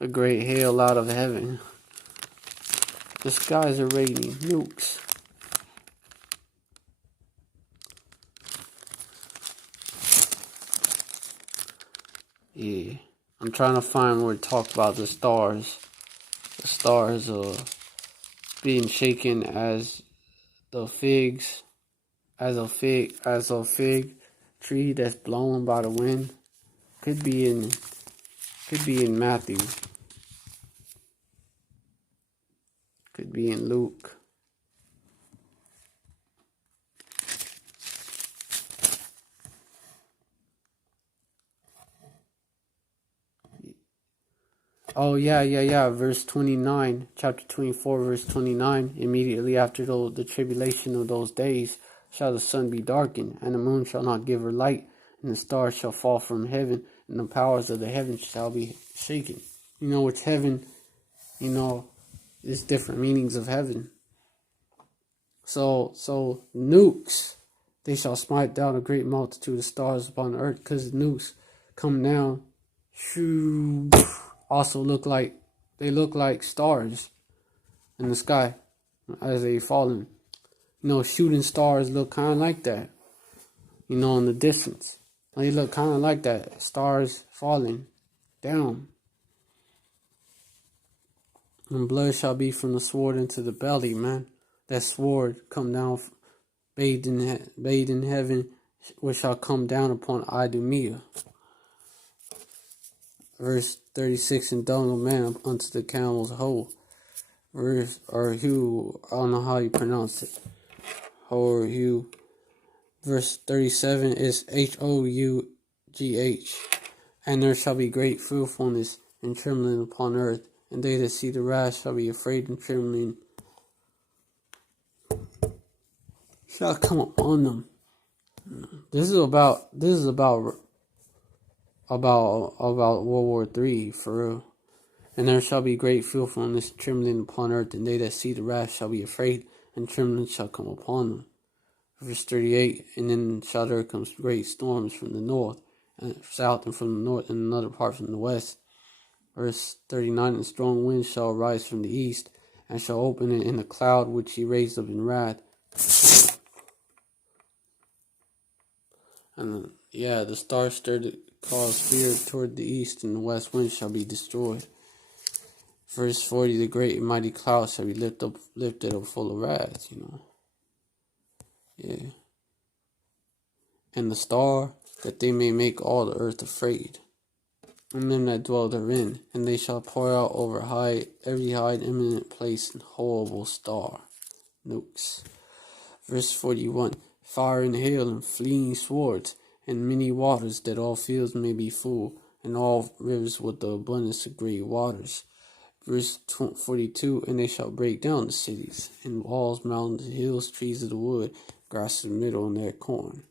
A great hail out of heaven. The skies are raining nukes. Yeah, I'm trying to find where it talks about the stars. The stars being shaken as the figs, as a fig tree that's blown by the wind. Could be in Matthew. Could be in Luke. Oh, yeah. Verse 29, chapter 24, verse 29. Immediately after the tribulation of those days shall the sun be darkened, and the moon shall not give her light, and the stars shall fall from heaven, and the powers of the heavens shall be shaken. Which heaven, there's different meanings of heaven. So nukes, they shall smite down a great multitude of stars upon the earth, because the nukes come down, also look like stars in the sky as they falling. Shooting stars look kind of like that. In the distance, they look kind of like that. Stars falling down. And blood shall be from the sword into the belly, man. That sword come down, bathed in heaven, which shall come down upon Idumea. Verse 36, and dung of man unto the camel's hole. Verse, or Hugh, I don't know how you pronounce it. Or Hugh. Verse 37 is Hough. And there shall be great fearfulness and trembling upon earth, and they that see the wrath shall be afraid and trembling shall come upon them. This is about World War III, for real. And there shall be great fearfulness and trembling upon earth, and they that see the wrath shall be afraid, and trembling shall come upon them. Verse 38, and then shall there come great storms from the north, and south, and from the north, and another part from the west. Verse 39, and strong winds shall rise from the east, and shall open it in the cloud which he raised up in wrath. And the stars stirred to cause fear toward the east, and the west wind shall be destroyed. Verse 40, the great and mighty cloud shall be lifted up full of wrath, Yeah. And the star, that they may make all the earth afraid, and them that dwell therein, and they shall pour out over every high and eminent place and horrible star. Nukes. Verse 41, fire and hail and fleeing swords, and many waters, that all fields may be full, and all rivers with the abundance of great waters. Verse 42, and they shall break down the cities, and walls, mountains, hills, trees of the wood, grass of the middle, and their corn.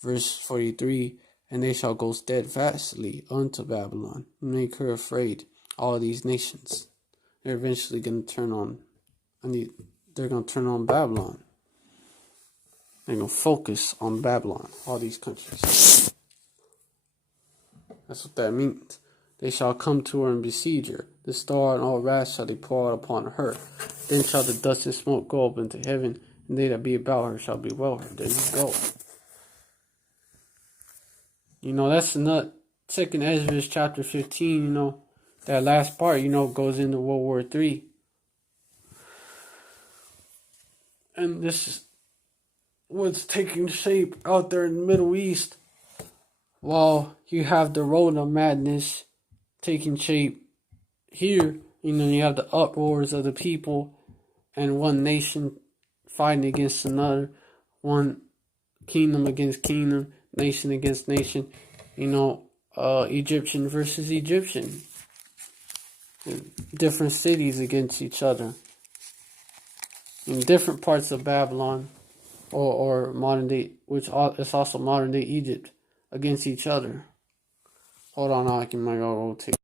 Verse 43, and they shall go steadfastly unto Babylon, and make her afraid, all these nations. They're eventually going to turn on, they're going to turn on Babylon. They're going to focus on Babylon, all these countries. That's what that means. They shall come to her and besiege her. The star and all wrath shall they pour out upon her. Then shall the dust and smoke go up into heaven, and they that be about her shall bewail her. There you go. That's not 2nd Ezra chapter 15, that last part, goes into World War III. And this is what's taking shape out there in the Middle East, while you have the road of madness taking shape here, you have the uproars of the people and one nation fighting against another, one kingdom against kingdom, nation against nation, Egyptian versus Egyptian, different cities against each other, in different parts of Babylon or modern day, which is also modern day Egypt, against each other. Hold on, I can go take.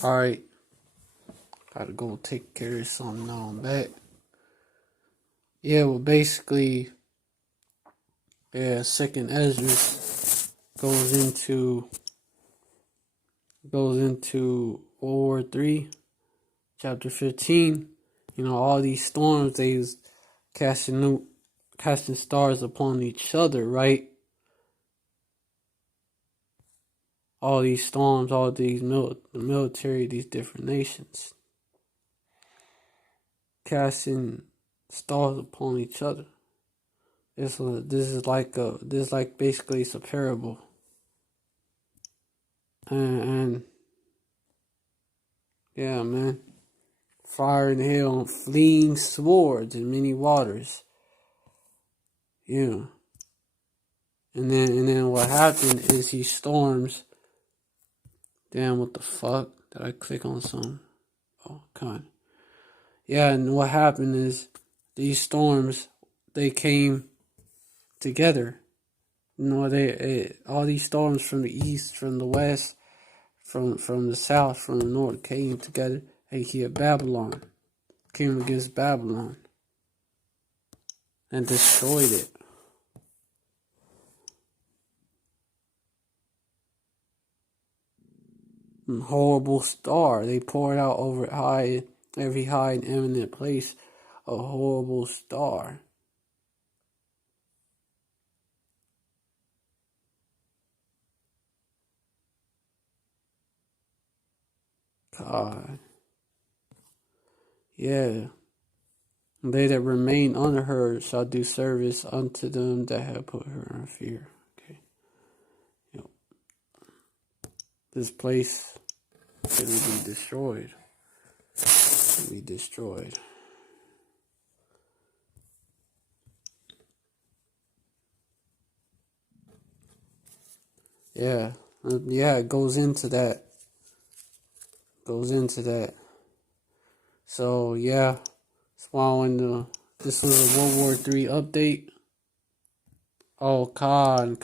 Alright, gotta go take care of something now. I'm back. Yeah, well, basically, Second Ezra goes into World War III, chapter 15. You know, all these storms, they was casting stars upon each other, right? All these storms, all these the military, these different nations, casting stars upon each other. This is like basically it's a parable, and yeah, man, fire and hail, fleeing swords and many waters. Yeah, and then what happened is these storms. Damn, what the fuck? Did I click on something? Oh, God. Yeah, and what happened is these storms, they came together. You know, all these storms from the east, from the west, from the south, from the north came together and here Babylon came against Babylon and destroyed it. A horrible star. They poured out over every high and eminent place, a horrible star. God. Yeah. They that remain under her shall do service unto them that have put her in fear. Okay. Yep. This place will be destroyed. Will be destroyed. Yeah. Yeah, it goes into that. So, yeah. That's why when this was a World War III update. Oh, Khan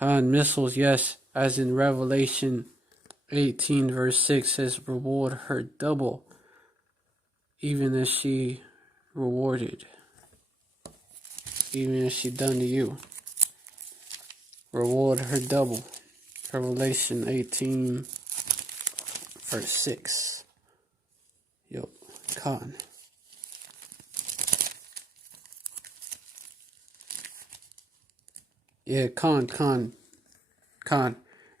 missiles, yes. As in Revelation 18 verse 6 says, reward her double, even as she rewarded. Even as she done to you. Reward her double. Revelation 18 verse 6. Yo, Khan. Yeah, Khan.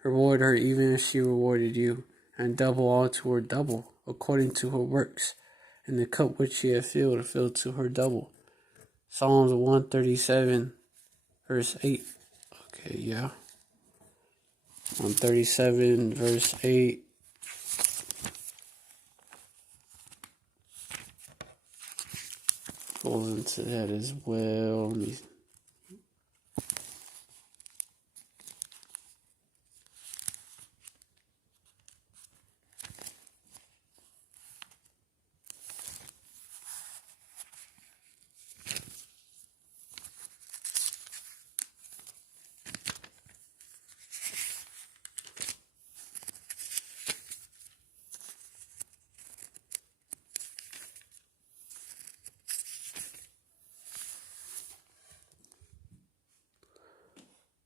Reward her even as she rewarded you, and double all to her double, according to her works. And the cup which she had filled to her double. Psalms 137, verse 8. Okay, yeah. 137, verse 8. Goes into that as well. Let me.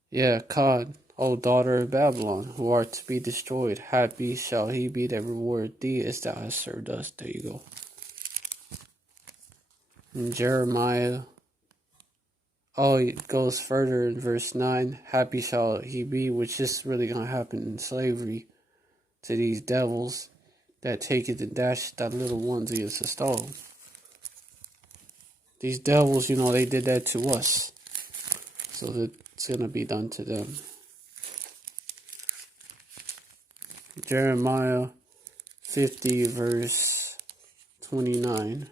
Yeah, Khan, O daughter of Babylon, who art to be destroyed, happy shall he be that reward thee as thou hast served us. There you go. In Jeremiah, it goes further in verse 9. Happy shall he be, which is really going to happen in slavery to these devils that take it and dash that little ones against the stone. These devils, they did that to us. So that it's going to be done to them. Jeremiah 50 verse 29.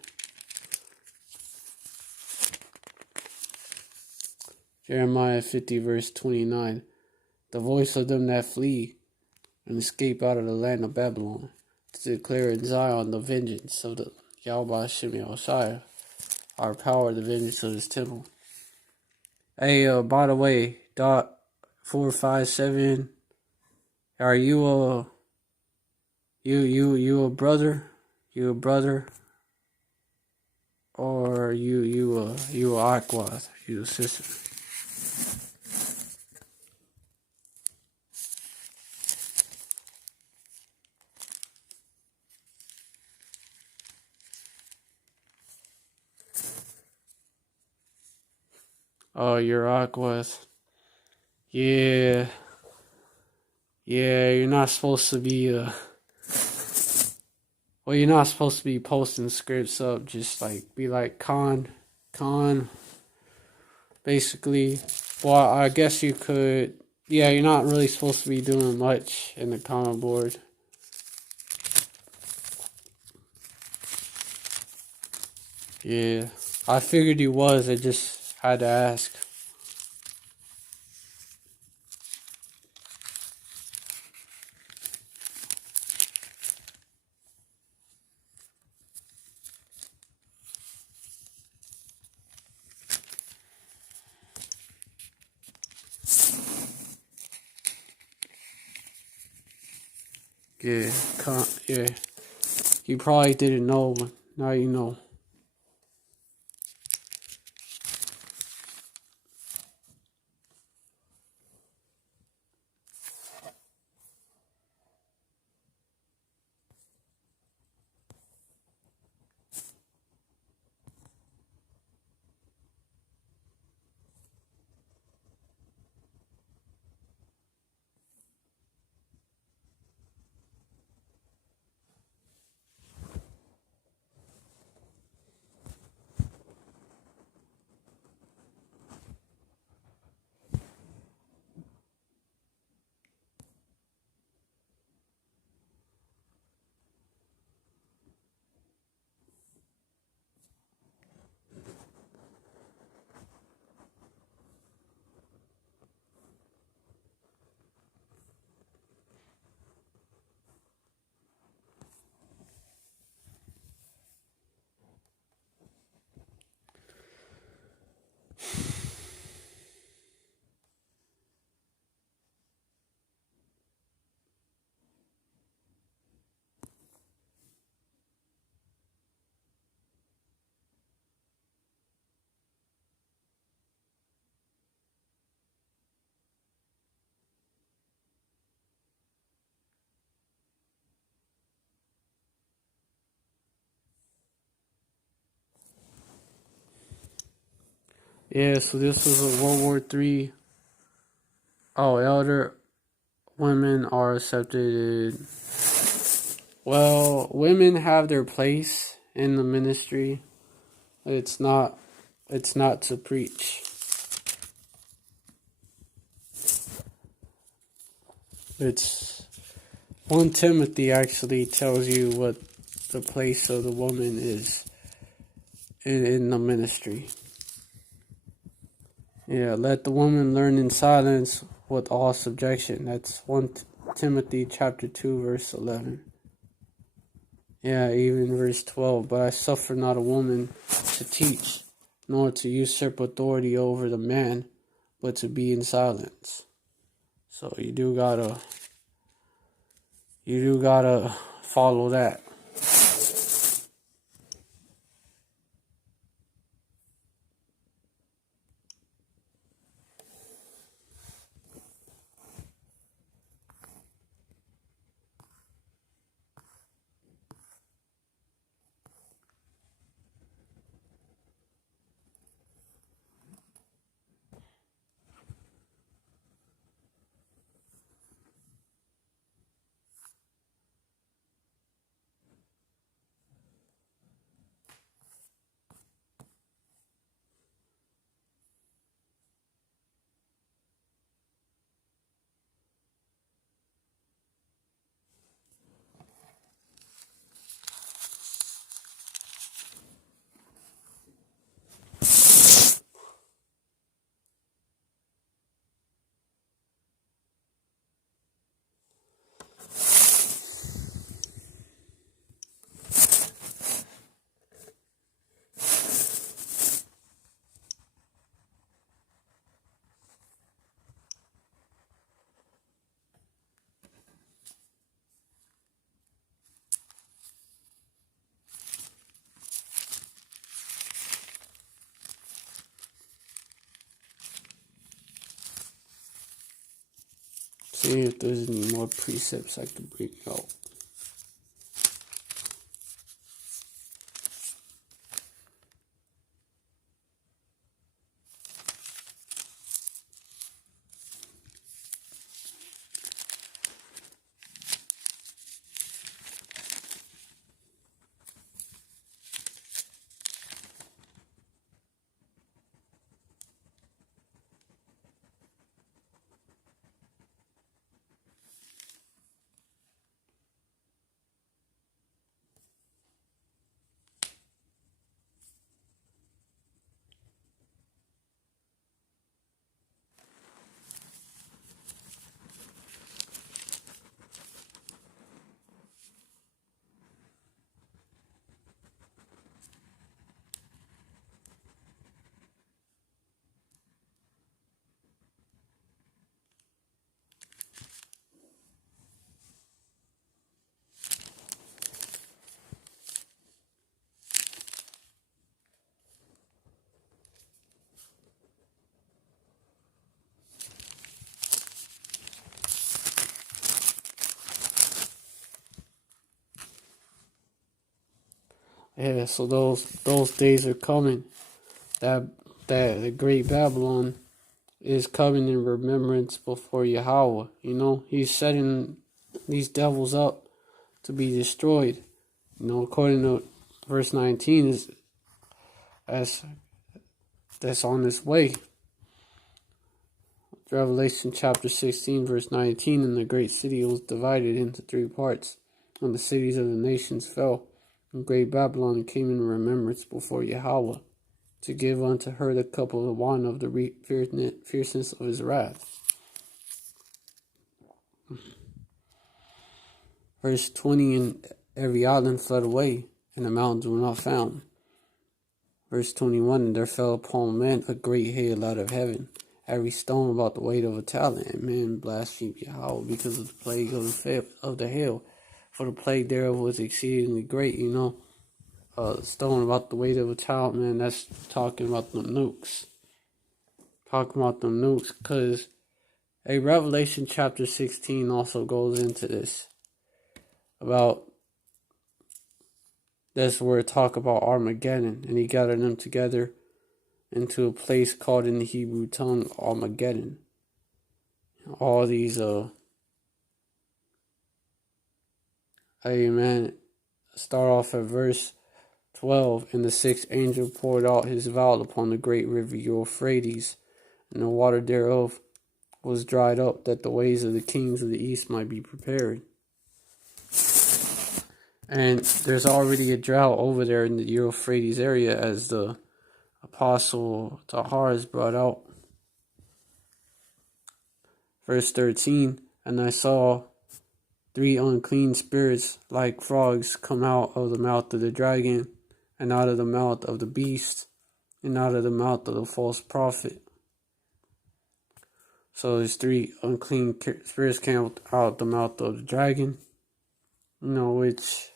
Jeremiah 50 verse 29. The voice of them that flee and escape out of the land of Babylon, to declare in Zion the vengeance of the Yahweh Shemi Shai, our power, the vengeance of his temple. Hey, by the way, .457, are you You a brother? You a brother? Or you a Aquath? You a sister? Oh, you're Aquath. Yeah. Yeah, you're not supposed to be well, you're not supposed to be posting scripts up, just like be like con basically. Well, I guess you could. Yeah, you're not really supposed to be doing much in the comment board. Yeah, I figured you was. I just had to ask. Yeah, yeah. You probably didn't know, but now you know. Yeah, so this was a World War III. Oh, elder women are accepted. Well, women have their place in the ministry. It's not. It's not to preach. It's 1 Timothy actually tells you what the place of the woman is in the ministry. Yeah, let the woman learn in silence with all subjection. That's 1 Timothy chapter 2 verse 11. Yeah, even verse 12. But I suffer not a woman to teach, nor to usurp authority over the man, but to be in silence. So you do gotta follow that. See if there's any more precepts I can bring out. Yeah, so those days are coming. That the great Babylon is coming in remembrance before Yahweh. You know, he's setting these devils up to be destroyed. You know, according to verse 19, is as that's on its way. Revelation chapter 16, verse 19, and the great city was divided into 3 parts, and the cities of the nations fell, and great Babylon came in remembrance before Yahweh, to give unto her the cup of the wine of the fierceness of his wrath. Verse 20, and every island fled away, and the mountains were not found. Verse 21, and there fell upon men a great hail out of heaven, every stone about the weight of a talent, and men blasphemed Yahweh because of the plague of the hail, for the plague thereof was exceedingly great. You know, stone about the weight of a talent, man, that's talking about the nukes. Talking about the nukes, because Revelation chapter 16 also goes into this. About that's where it talk about Armageddon, and he gathered them together into a place called in the Hebrew tongue Armageddon. All these amen. Start off at verse 12, and the 6th angel poured out his vial upon the great river Euphrates, and the water thereof was dried up, that the ways of the kings of the east might be prepared. And there's already a drought over there in the Euphrates area, as the apostle Tahar has brought out. Verse 13, and I saw 3 unclean spirits like frogs come out of the mouth of the dragon, and out of the mouth of the beast, and out of the mouth of the false prophet. So there's 3 unclean spirits came out of the mouth of the dragon, you know, which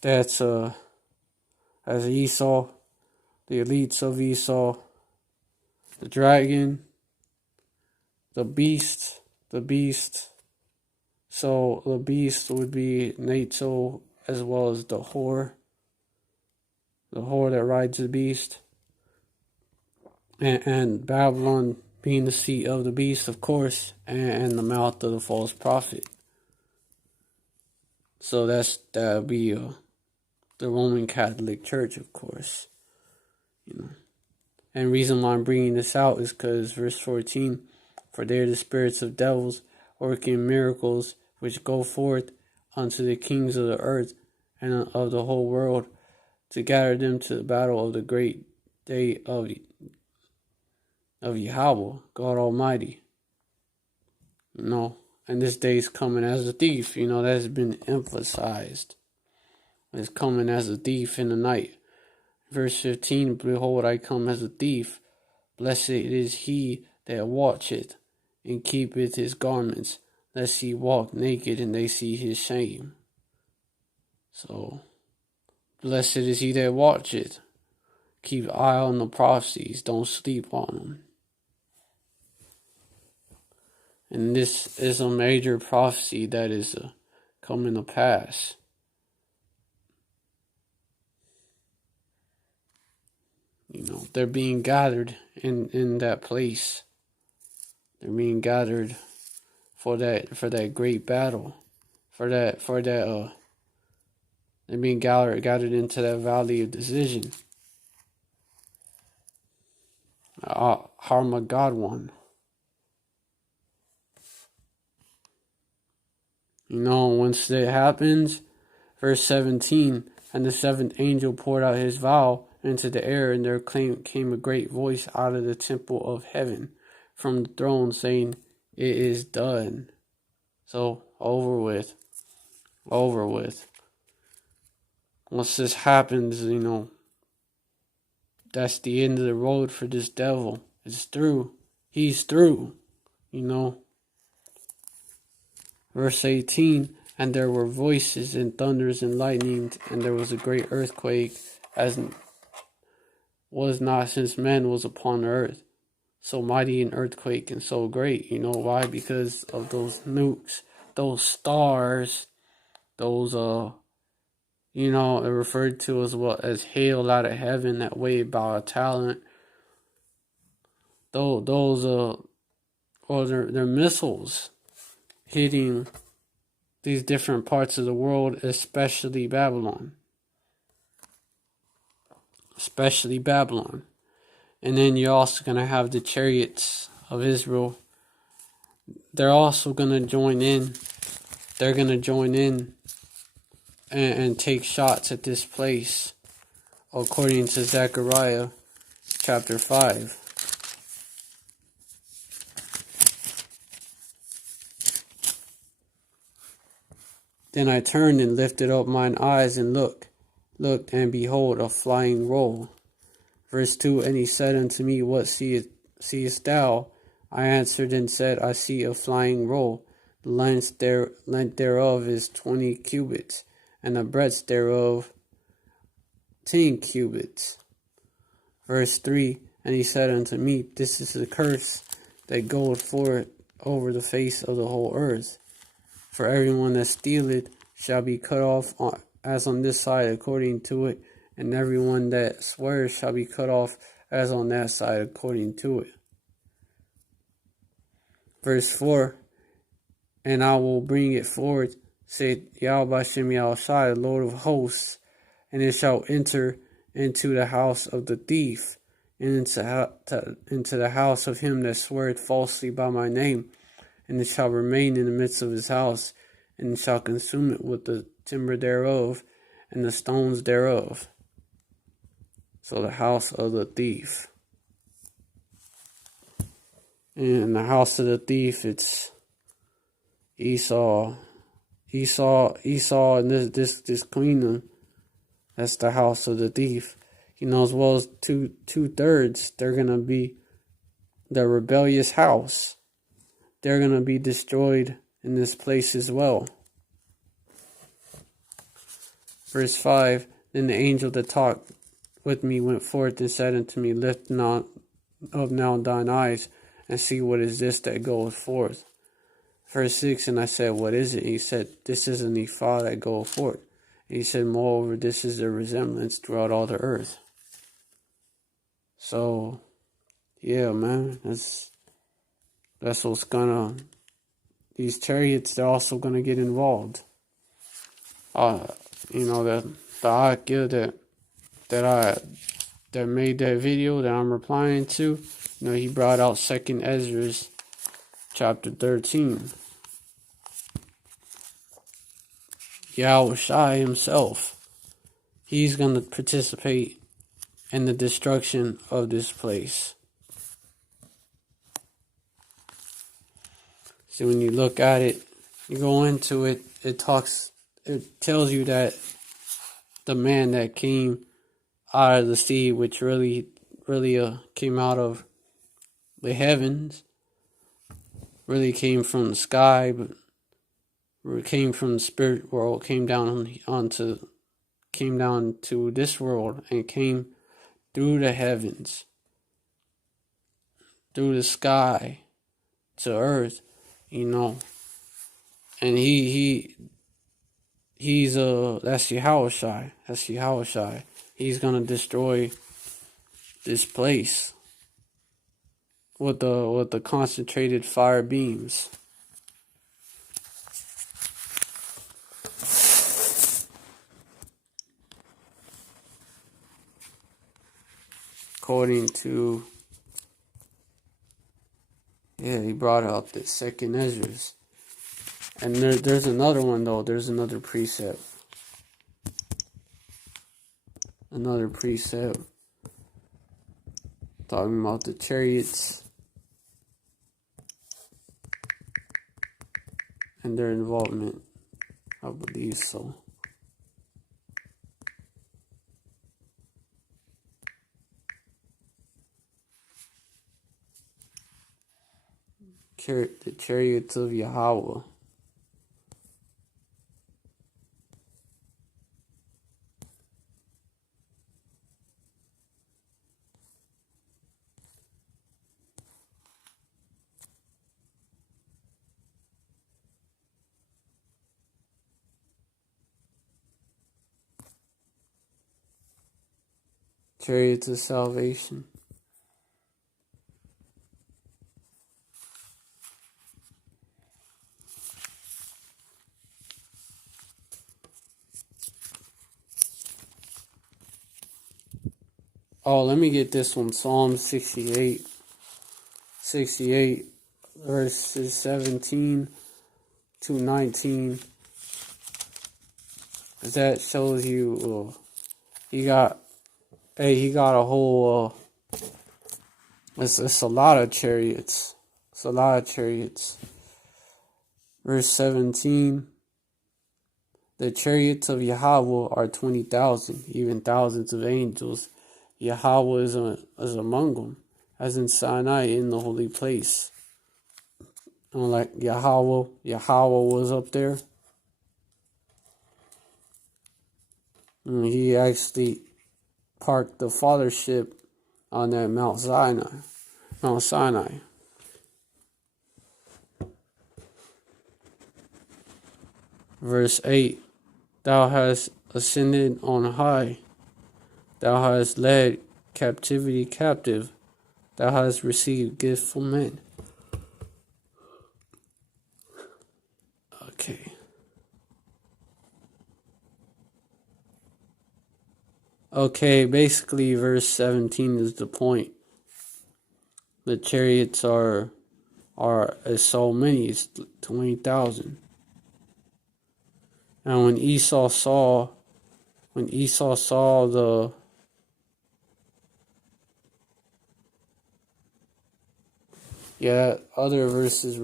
that's as Esau, the elites of Esau, the dragon, the beast. So the beast would be NATO, as well as the whore that rides the beast, and Babylon being the seat of the beast, of course, and the mouth of the false prophet. So that would be the Roman Catholic Church, of course. You know, and reason why I'm bringing this out is because verse 14, for they are the spirits of devils working miracles, which go forth unto the kings of the earth and of the whole world, to gather them to the battle of the great day of Yahweh, God Almighty. You know, and this day is coming as a thief. You know, that's been emphasized. It's coming as a thief in the night. Verse 15, behold, I come as a thief. Blessed is he that watcheth, and keepeth his garments, lest he walk naked and they see his shame. So, blessed is he that watcheth. Keep an eye on the prophecies. Don't sleep on them. And this is a major prophecy that is coming to pass. They're being gathered in that place. They're being gathered for that great battle. They're being gathered into that valley of decision. Armageddon. Once that happens, verse 17, and the seventh angel poured out his vial into the air, and there came a great voice out of the temple of heaven from the throne saying, "It is done." So, over with. Once this happens, that's the end of the road for this devil. It's through. He's through. Verse 18, and there were voices and thunders and lightning, and there was a great earthquake, as was not since man was upon the earth. So mighty an earthquake and so great. Why? Because of those nukes, those stars, those it referred to as hail out of heaven that weighed by a talent. Those they're missiles hitting these different parts of the world, especially Babylon. And then you're also going to have the Chariots of Israel. They're also going to join in. They're going to join in and take shots at this place, according to Zechariah chapter 5. Then I turned and lifted up mine eyes and looked, and behold, a flying roll. Verse 2, and he said unto me, What seest thou? I answered and said, I see a flying roll. The length thereof is 20 cubits, and the breadth thereof 10 cubits. Verse 3, and he said unto me, This is the curse that goeth forth over the face of the whole earth. For everyone that stealeth shall be cut off as on this side according to it, and everyone that swears shall be cut off as on that side according to it. Verse 4, and I will bring it forth, said Yahweh Shem Yahushai, the Lord of hosts, and it shall enter into the house of the thief, and into the house of him that sweareth falsely by my name, and it shall remain in the midst of his house, and shall consume it with the timber thereof, and the stones thereof. So the house of the thief. And the house of the thief, it's Esau, and this kingdom. That's the house of the thief. As well as two-thirds, they're gonna be the rebellious house. They're gonna be destroyed in this place as well. Verse 5, then the angel that talked with me went forth and said unto me, Lift not up now thine eyes, and see what is this that goeth forth. Verse 6, and I said, What is it? And he said, This is an ephah that goeth forth. And he said, Moreover, this is the resemblance throughout all the earth. So, yeah, man, that's what's gonna, these chariots, they're also gonna get involved. The Akil that made that video that I'm replying to, he brought out 2nd Ezra chapter 13. Yahushai himself, he's going to participate in the destruction of this place. So when you look at it, you go into it, it tells you that the man that came out of the sea, which really came out of the heavens, really came from the sky, but it came from the spirit world, came down to this world, and came through the heavens, through the sky to earth, you know. And he's that's Yahushai. That's Yahushai. He's gonna destroy this place with the concentrated fire beams. According to, he brought out the second Ezra's. And there's another one though. There's another precept. Another precept talking about the chariots and their involvement. I believe so. The Chariots of Yahweh. Chariots of Salvation. Oh, let me get this one. Psalm 68, verses 17 to 19. That shows you, he got a whole, it's a lot of chariots. It's a lot of chariots. Verse 17, the chariots of Yahweh are 20,000, even thousands of angels. Yahweh is among them, as in Sinai in the holy place. And like Yahweh was up there. And he actually parked the fathership on that Mount Sinai. Verse 8, thou hast ascended on high. Thou hast led captivity captive. Thou hast received gift from men. Okay. Okay, basically verse 17 is the point. The chariots are so many, it's 20,000. And when Esau saw the other verses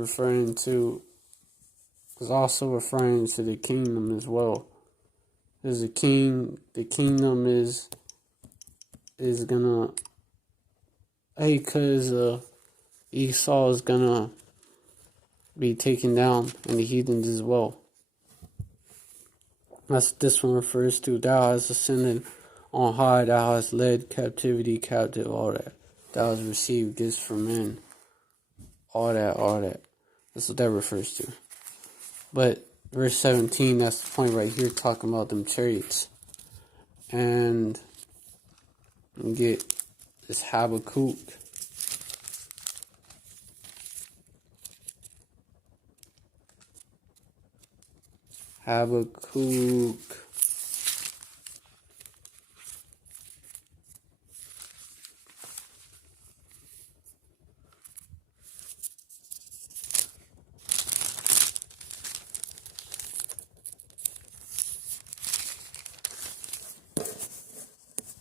is also referring to the kingdom as well. There's the kingdom is gonna, because Esau is gonna be taken down, and the heathens as well. That's what this one refers to. Thou hast ascended on high, thou hast led captivity captive, all that. Thou hast received gifts from men. All that. That's what that refers to. But verse 17, that's the point right here, talking about them chariots. And we get this Habakkuk.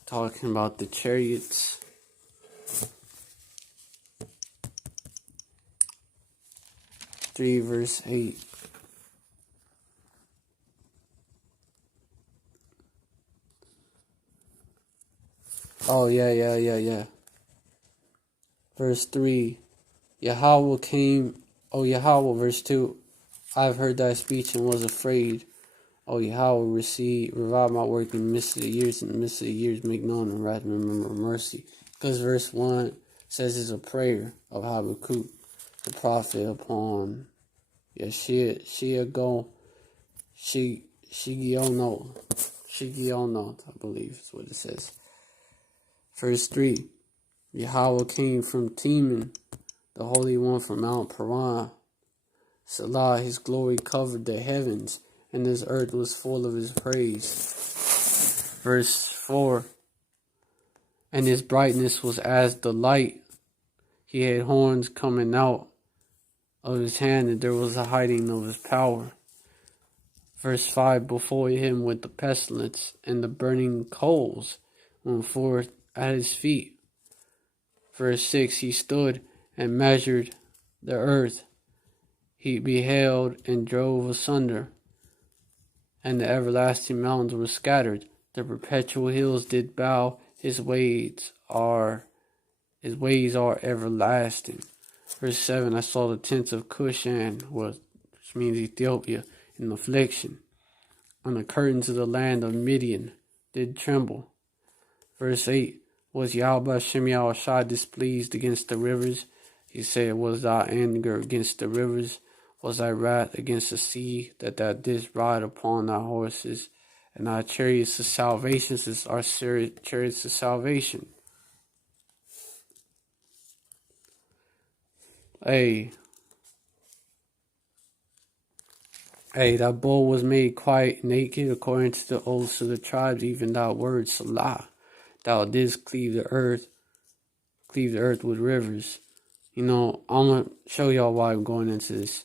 Talking about the chariots. Verse 8. Oh, yeah. Verse 3. Yahweh came. Oh, Yahweh, verse 2. I've heard thy speech and was afraid. Oh, Yahweh, revive my work in the midst of the years. In the midst of the years, make known and wrath, remember mercy. Because verse 1 says it's a prayer of Habakkuk, the prophet, upon Yeah, Shigiono, I believe is what it says. Verse 3. Yahweh came from Teman, the Holy One from Mount Paran. Salah, his glory covered the heavens, and this earth was full of his praise. Verse 4. And his brightness was as the light. He had horns coming out of his hand, and there was a hiding of his power. Verse 5. Before him went the pestilence, and the burning coals went forth at his feet. Verse 6. He stood and measured the earth. He beheld and drove asunder, and the everlasting mountains were scattered. The perpetual hills did bow. His ways are everlasting. Verse 7. I saw the tents of Cushan, which means Ethiopia, in affliction, and the curtains of the land of Midian did tremble. Verse 8. Was Yahweh Shem Yahushua displeased against the rivers? He said, was thy anger against the rivers? Was thy wrath against the sea, that thou didst ride upon thy horses, and thy chariots of salvation? Is our chariots of salvation. Hey, thy bull was made quite naked, according to the oaths of the tribes, even thy word, Salah. Thou didst cleave the earth with rivers. I'm going to show y'all why I'm going into this.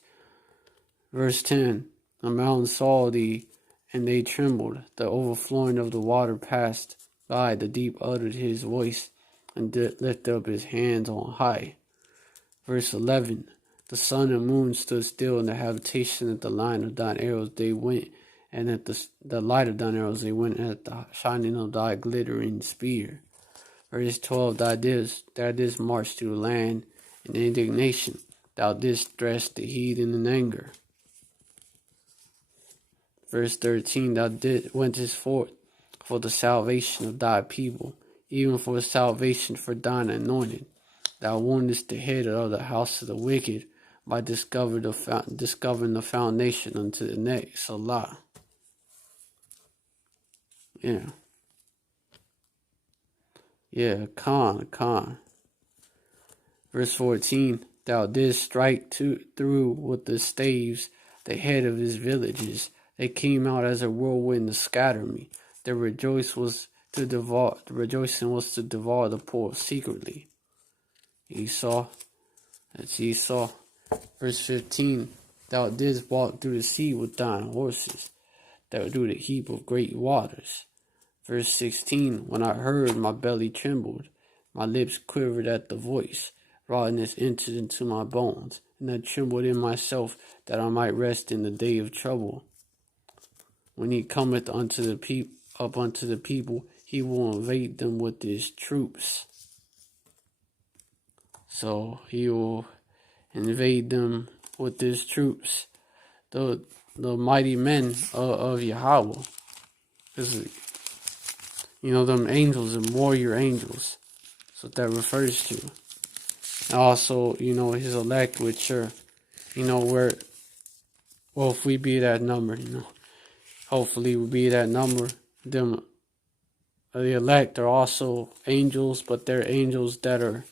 Verse 10. The mountains saw thee, and they trembled. The overflowing of the water passed by. The deep uttered his voice, and did lift up his hands on high. Verse 11. The sun and moon stood still in the habitation at the line of thine arrows they went, and at the light of thine arrows they went, at the shining of thy glittering spear. Verse 12. Thou didst march through the land in indignation. Thou didst thresh the heathen in anger. Verse 13. Thou wentest forth for the salvation of thy people, even for salvation for thine anointed. Thou woundest the head of the house of the wicked, by discovering the foundation unto the neck. Salah. Yeah, Khan. Verse 14. Thou didst strike through with the staves the head of his villages. They came out as a whirlwind to scatter me. The rejoicing was to devour the poor secretly. Esau. That's Esau. Verse 15. Thou didst walk through the sea with thine horses, through the heap of great waters. Verse 16. When I heard, my belly trembled, my lips quivered at the voice. Rottenness entered into my bones, and I trembled in myself, that I might rest in the day of trouble. When he cometh unto the people, he will invade them with his troops. So he will invade them with his troops, the mighty men of Yahweh. Because, them angels and warrior angels. That's what that refers to. And also, his elect, which are, if we be that number, hopefully we be that number. Them, the elect are also angels, but they're angels that are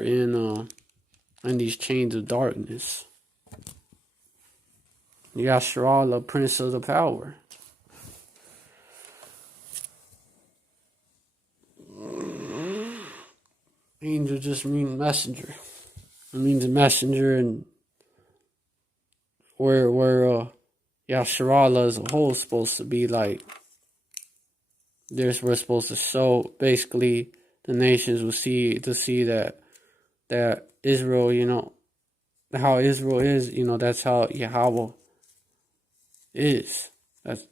in these chains of darkness. Yasharallah, Prince of the Power. Angel just means messenger. It means a messenger, and where Yasharallah as a whole is supposed to be like, we're supposed to show, basically, the nations will see that Israel, how Israel is, that's how Yahweh is. That's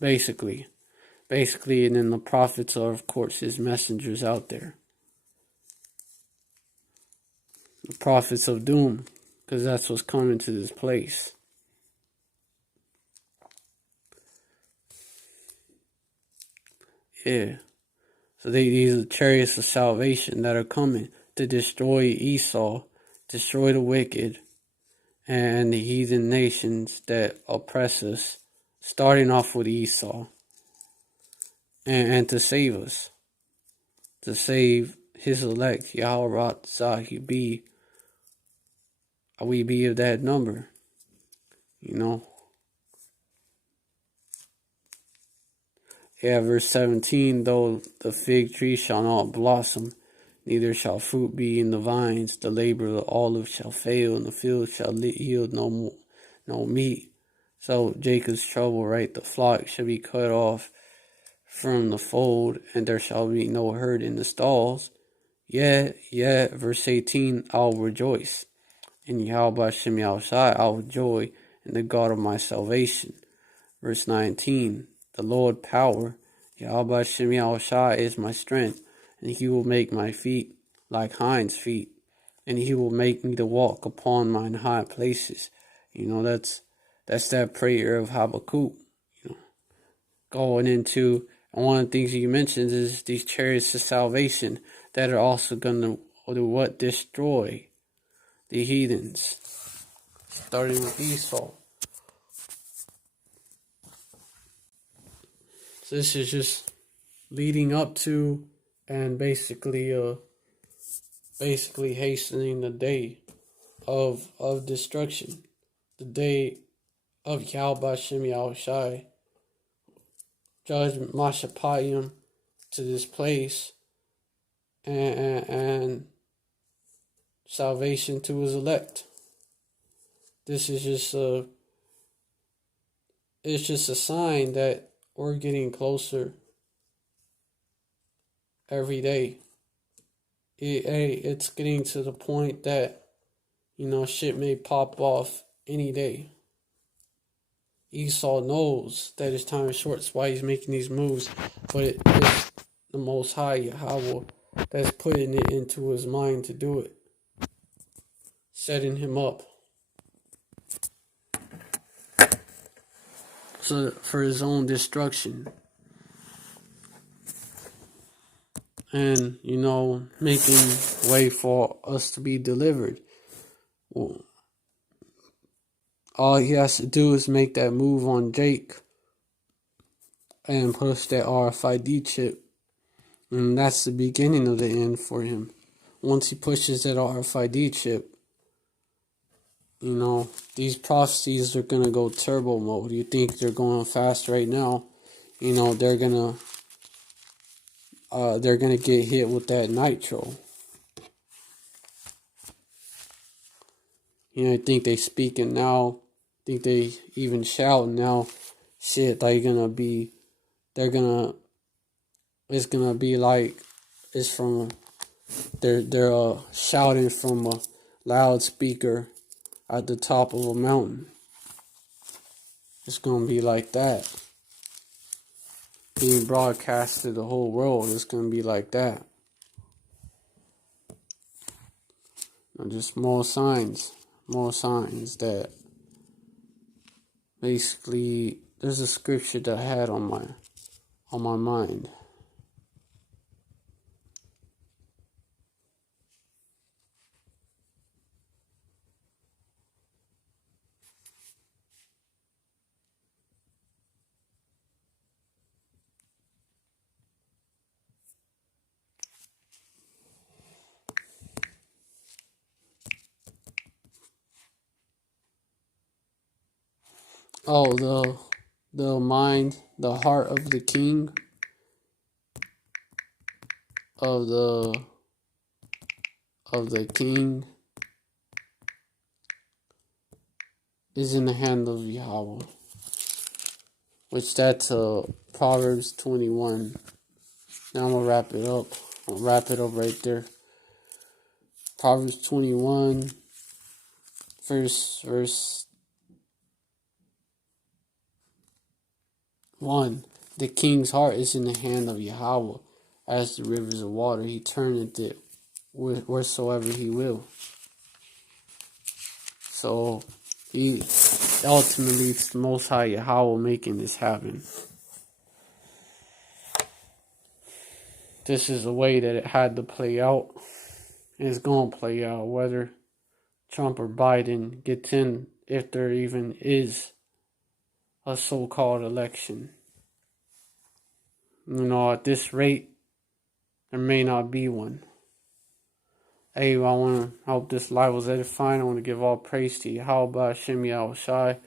basically, and then the prophets are, of course, his messengers out there. The prophets of doom, because that's what's coming to this place. Yeah. So these are the chariots of salvation that are coming to destroy Esau, destroy the wicked, and the heathen nations that oppress us, starting off with Esau, and to save us, to save his elect, Yahweh Zahi, we be of that number, you know. Yeah, verse 17, though the fig tree shall not blossom, neither shall fruit be in the vines, the labor of the olive shall fail, and the field shall yield no meat. So Jacob's trouble, right? The flock shall be cut off from the fold, and there shall be no herd in the stalls. Yeah, verse 18, I'll rejoice. In Yahweh Shem Yahushai, I'll joy in the God of my salvation. Verse 19, the Lord power, Yahweh Shem Yahushai is my strength, and he will make my feet like hinds' feet, and he will make me to walk upon mine high places. You know, that's that prayer of Habakkuk, you know, going into, and one of the things he mentions is these chariots of salvation that are also going to do what? Destroy the heathens, starting with Esau. So this is just leading up to and basically hastening the day of destruction, the day of Yahweh Shem Yahushai, judgment Mashapayim to this place, and salvation to his elect. This is just it's just a sign that we're getting closer every day. It's getting to the point that, you know, shit may pop off any day. Esau knows that his time is short. That's why he's making these moves. But it's the Most High Yahweh that's putting it into his mind to do it, setting him up so for his own destruction, and, you know, making way for us to be delivered. Well, all he has to do is make that move on Jake and push that RFID chip, and that's the beginning of the end for him. Once he pushes that RFID chip, you know, these prophecies are gonna go turbo mode. You think they're going fast right now? You know, they're gonna get hit with that nitro. You know, I think they speaking now. I think they even shouting now. Shit, it's gonna be like it's from they're shouting from a loudspeaker at the top of a mountain. It's gonna be like that. Being broadcast to the whole world, it's gonna be like that. And just more signs that basically there's a scripture that I had on my mind. Oh, the mind, the heart of the king of the king is in the hand of Yahweh. Which that's Proverbs 21. Now I'm gonna wrap it up. I'll wrap it up right there. Proverbs 21, verse 1. The king's heart is in the hand of Yahweh, as the rivers of water. He turneth it wheresoever he will. So he ultimately, it's the Most High Yahweh making this happen. This is the way that it had to play out. And it's going to play out, whether Trump or Biden gets in, if there even is a so-called election. At this rate, there may not be one. Hey, I hope this live was edifying. I want to give all praise to Yahweh, Hashem Yahushai.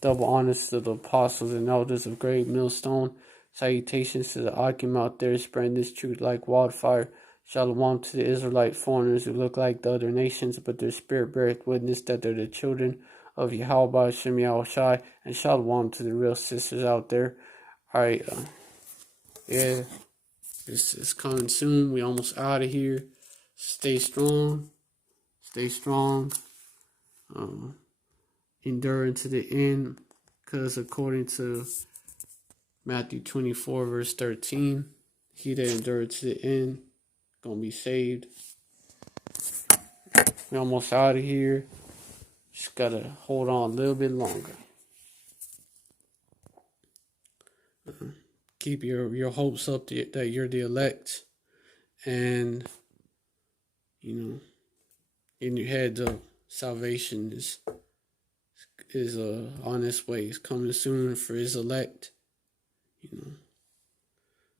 Double honors to the apostles and elders of Great Millstone. Salutations to the Akim out there spreading this truth like wildfire. Shalom to the Israelite foreigners who look like the other nations, but their spirit beareth witness that they're the children of Yahweh, Hashem Yahushai. And shalom to the real sisters out there. Alright, yeah, it's coming soon. We almost out of here. Stay strong. Stay strong. Endure to the end, because according to Matthew 24 verse 13, he that endured to the end gonna be saved. We almost out of here. Just gotta hold on a little bit longer. Keep your hopes up that you're the elect, and in your head, salvation is on its way. It's coming soon for his elect.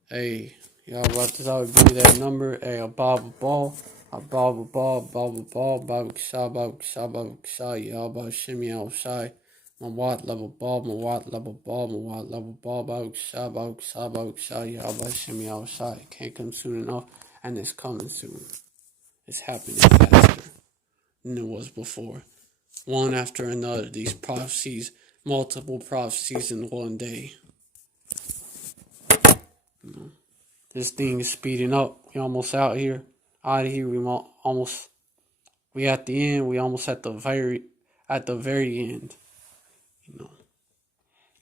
Hey, y'all about to give me that number. Hey, a Bible ball, Bible ball, y'all about shimmy outside. My watt level ball, y'all about shimmy outside. Can't come soon enough, and it's coming soon. It's happening faster than it was before. One after another, these prophecies, multiple prophecies in one day. This thing is speeding up. We almost out of here. We at the end. We almost at the very end.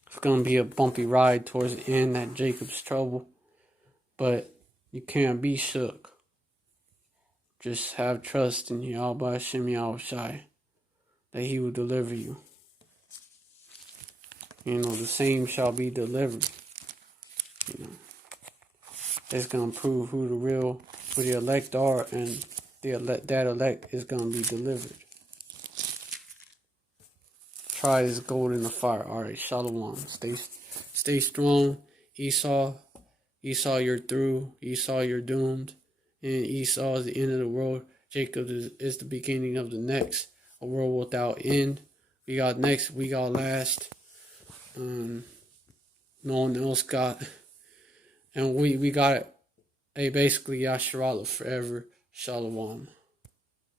It's gonna be a bumpy ride towards the end, that Jacob's trouble. But you can't be shook. Just have trust in Yahweh Hashem Yahushai, that he will deliver you. The same shall be delivered. It's going to prove who the elect are, and that elect is going to be delivered. Try this gold in the fire. All right, shalom. Stay strong. Esau, you're through. Esau, you're doomed. And Esau is the end of the world. Jacob is the beginning of the next. A world without end. We got next. We got last. No one else got. And we got it. Hey, basically, Yasharallah forever. Shalom.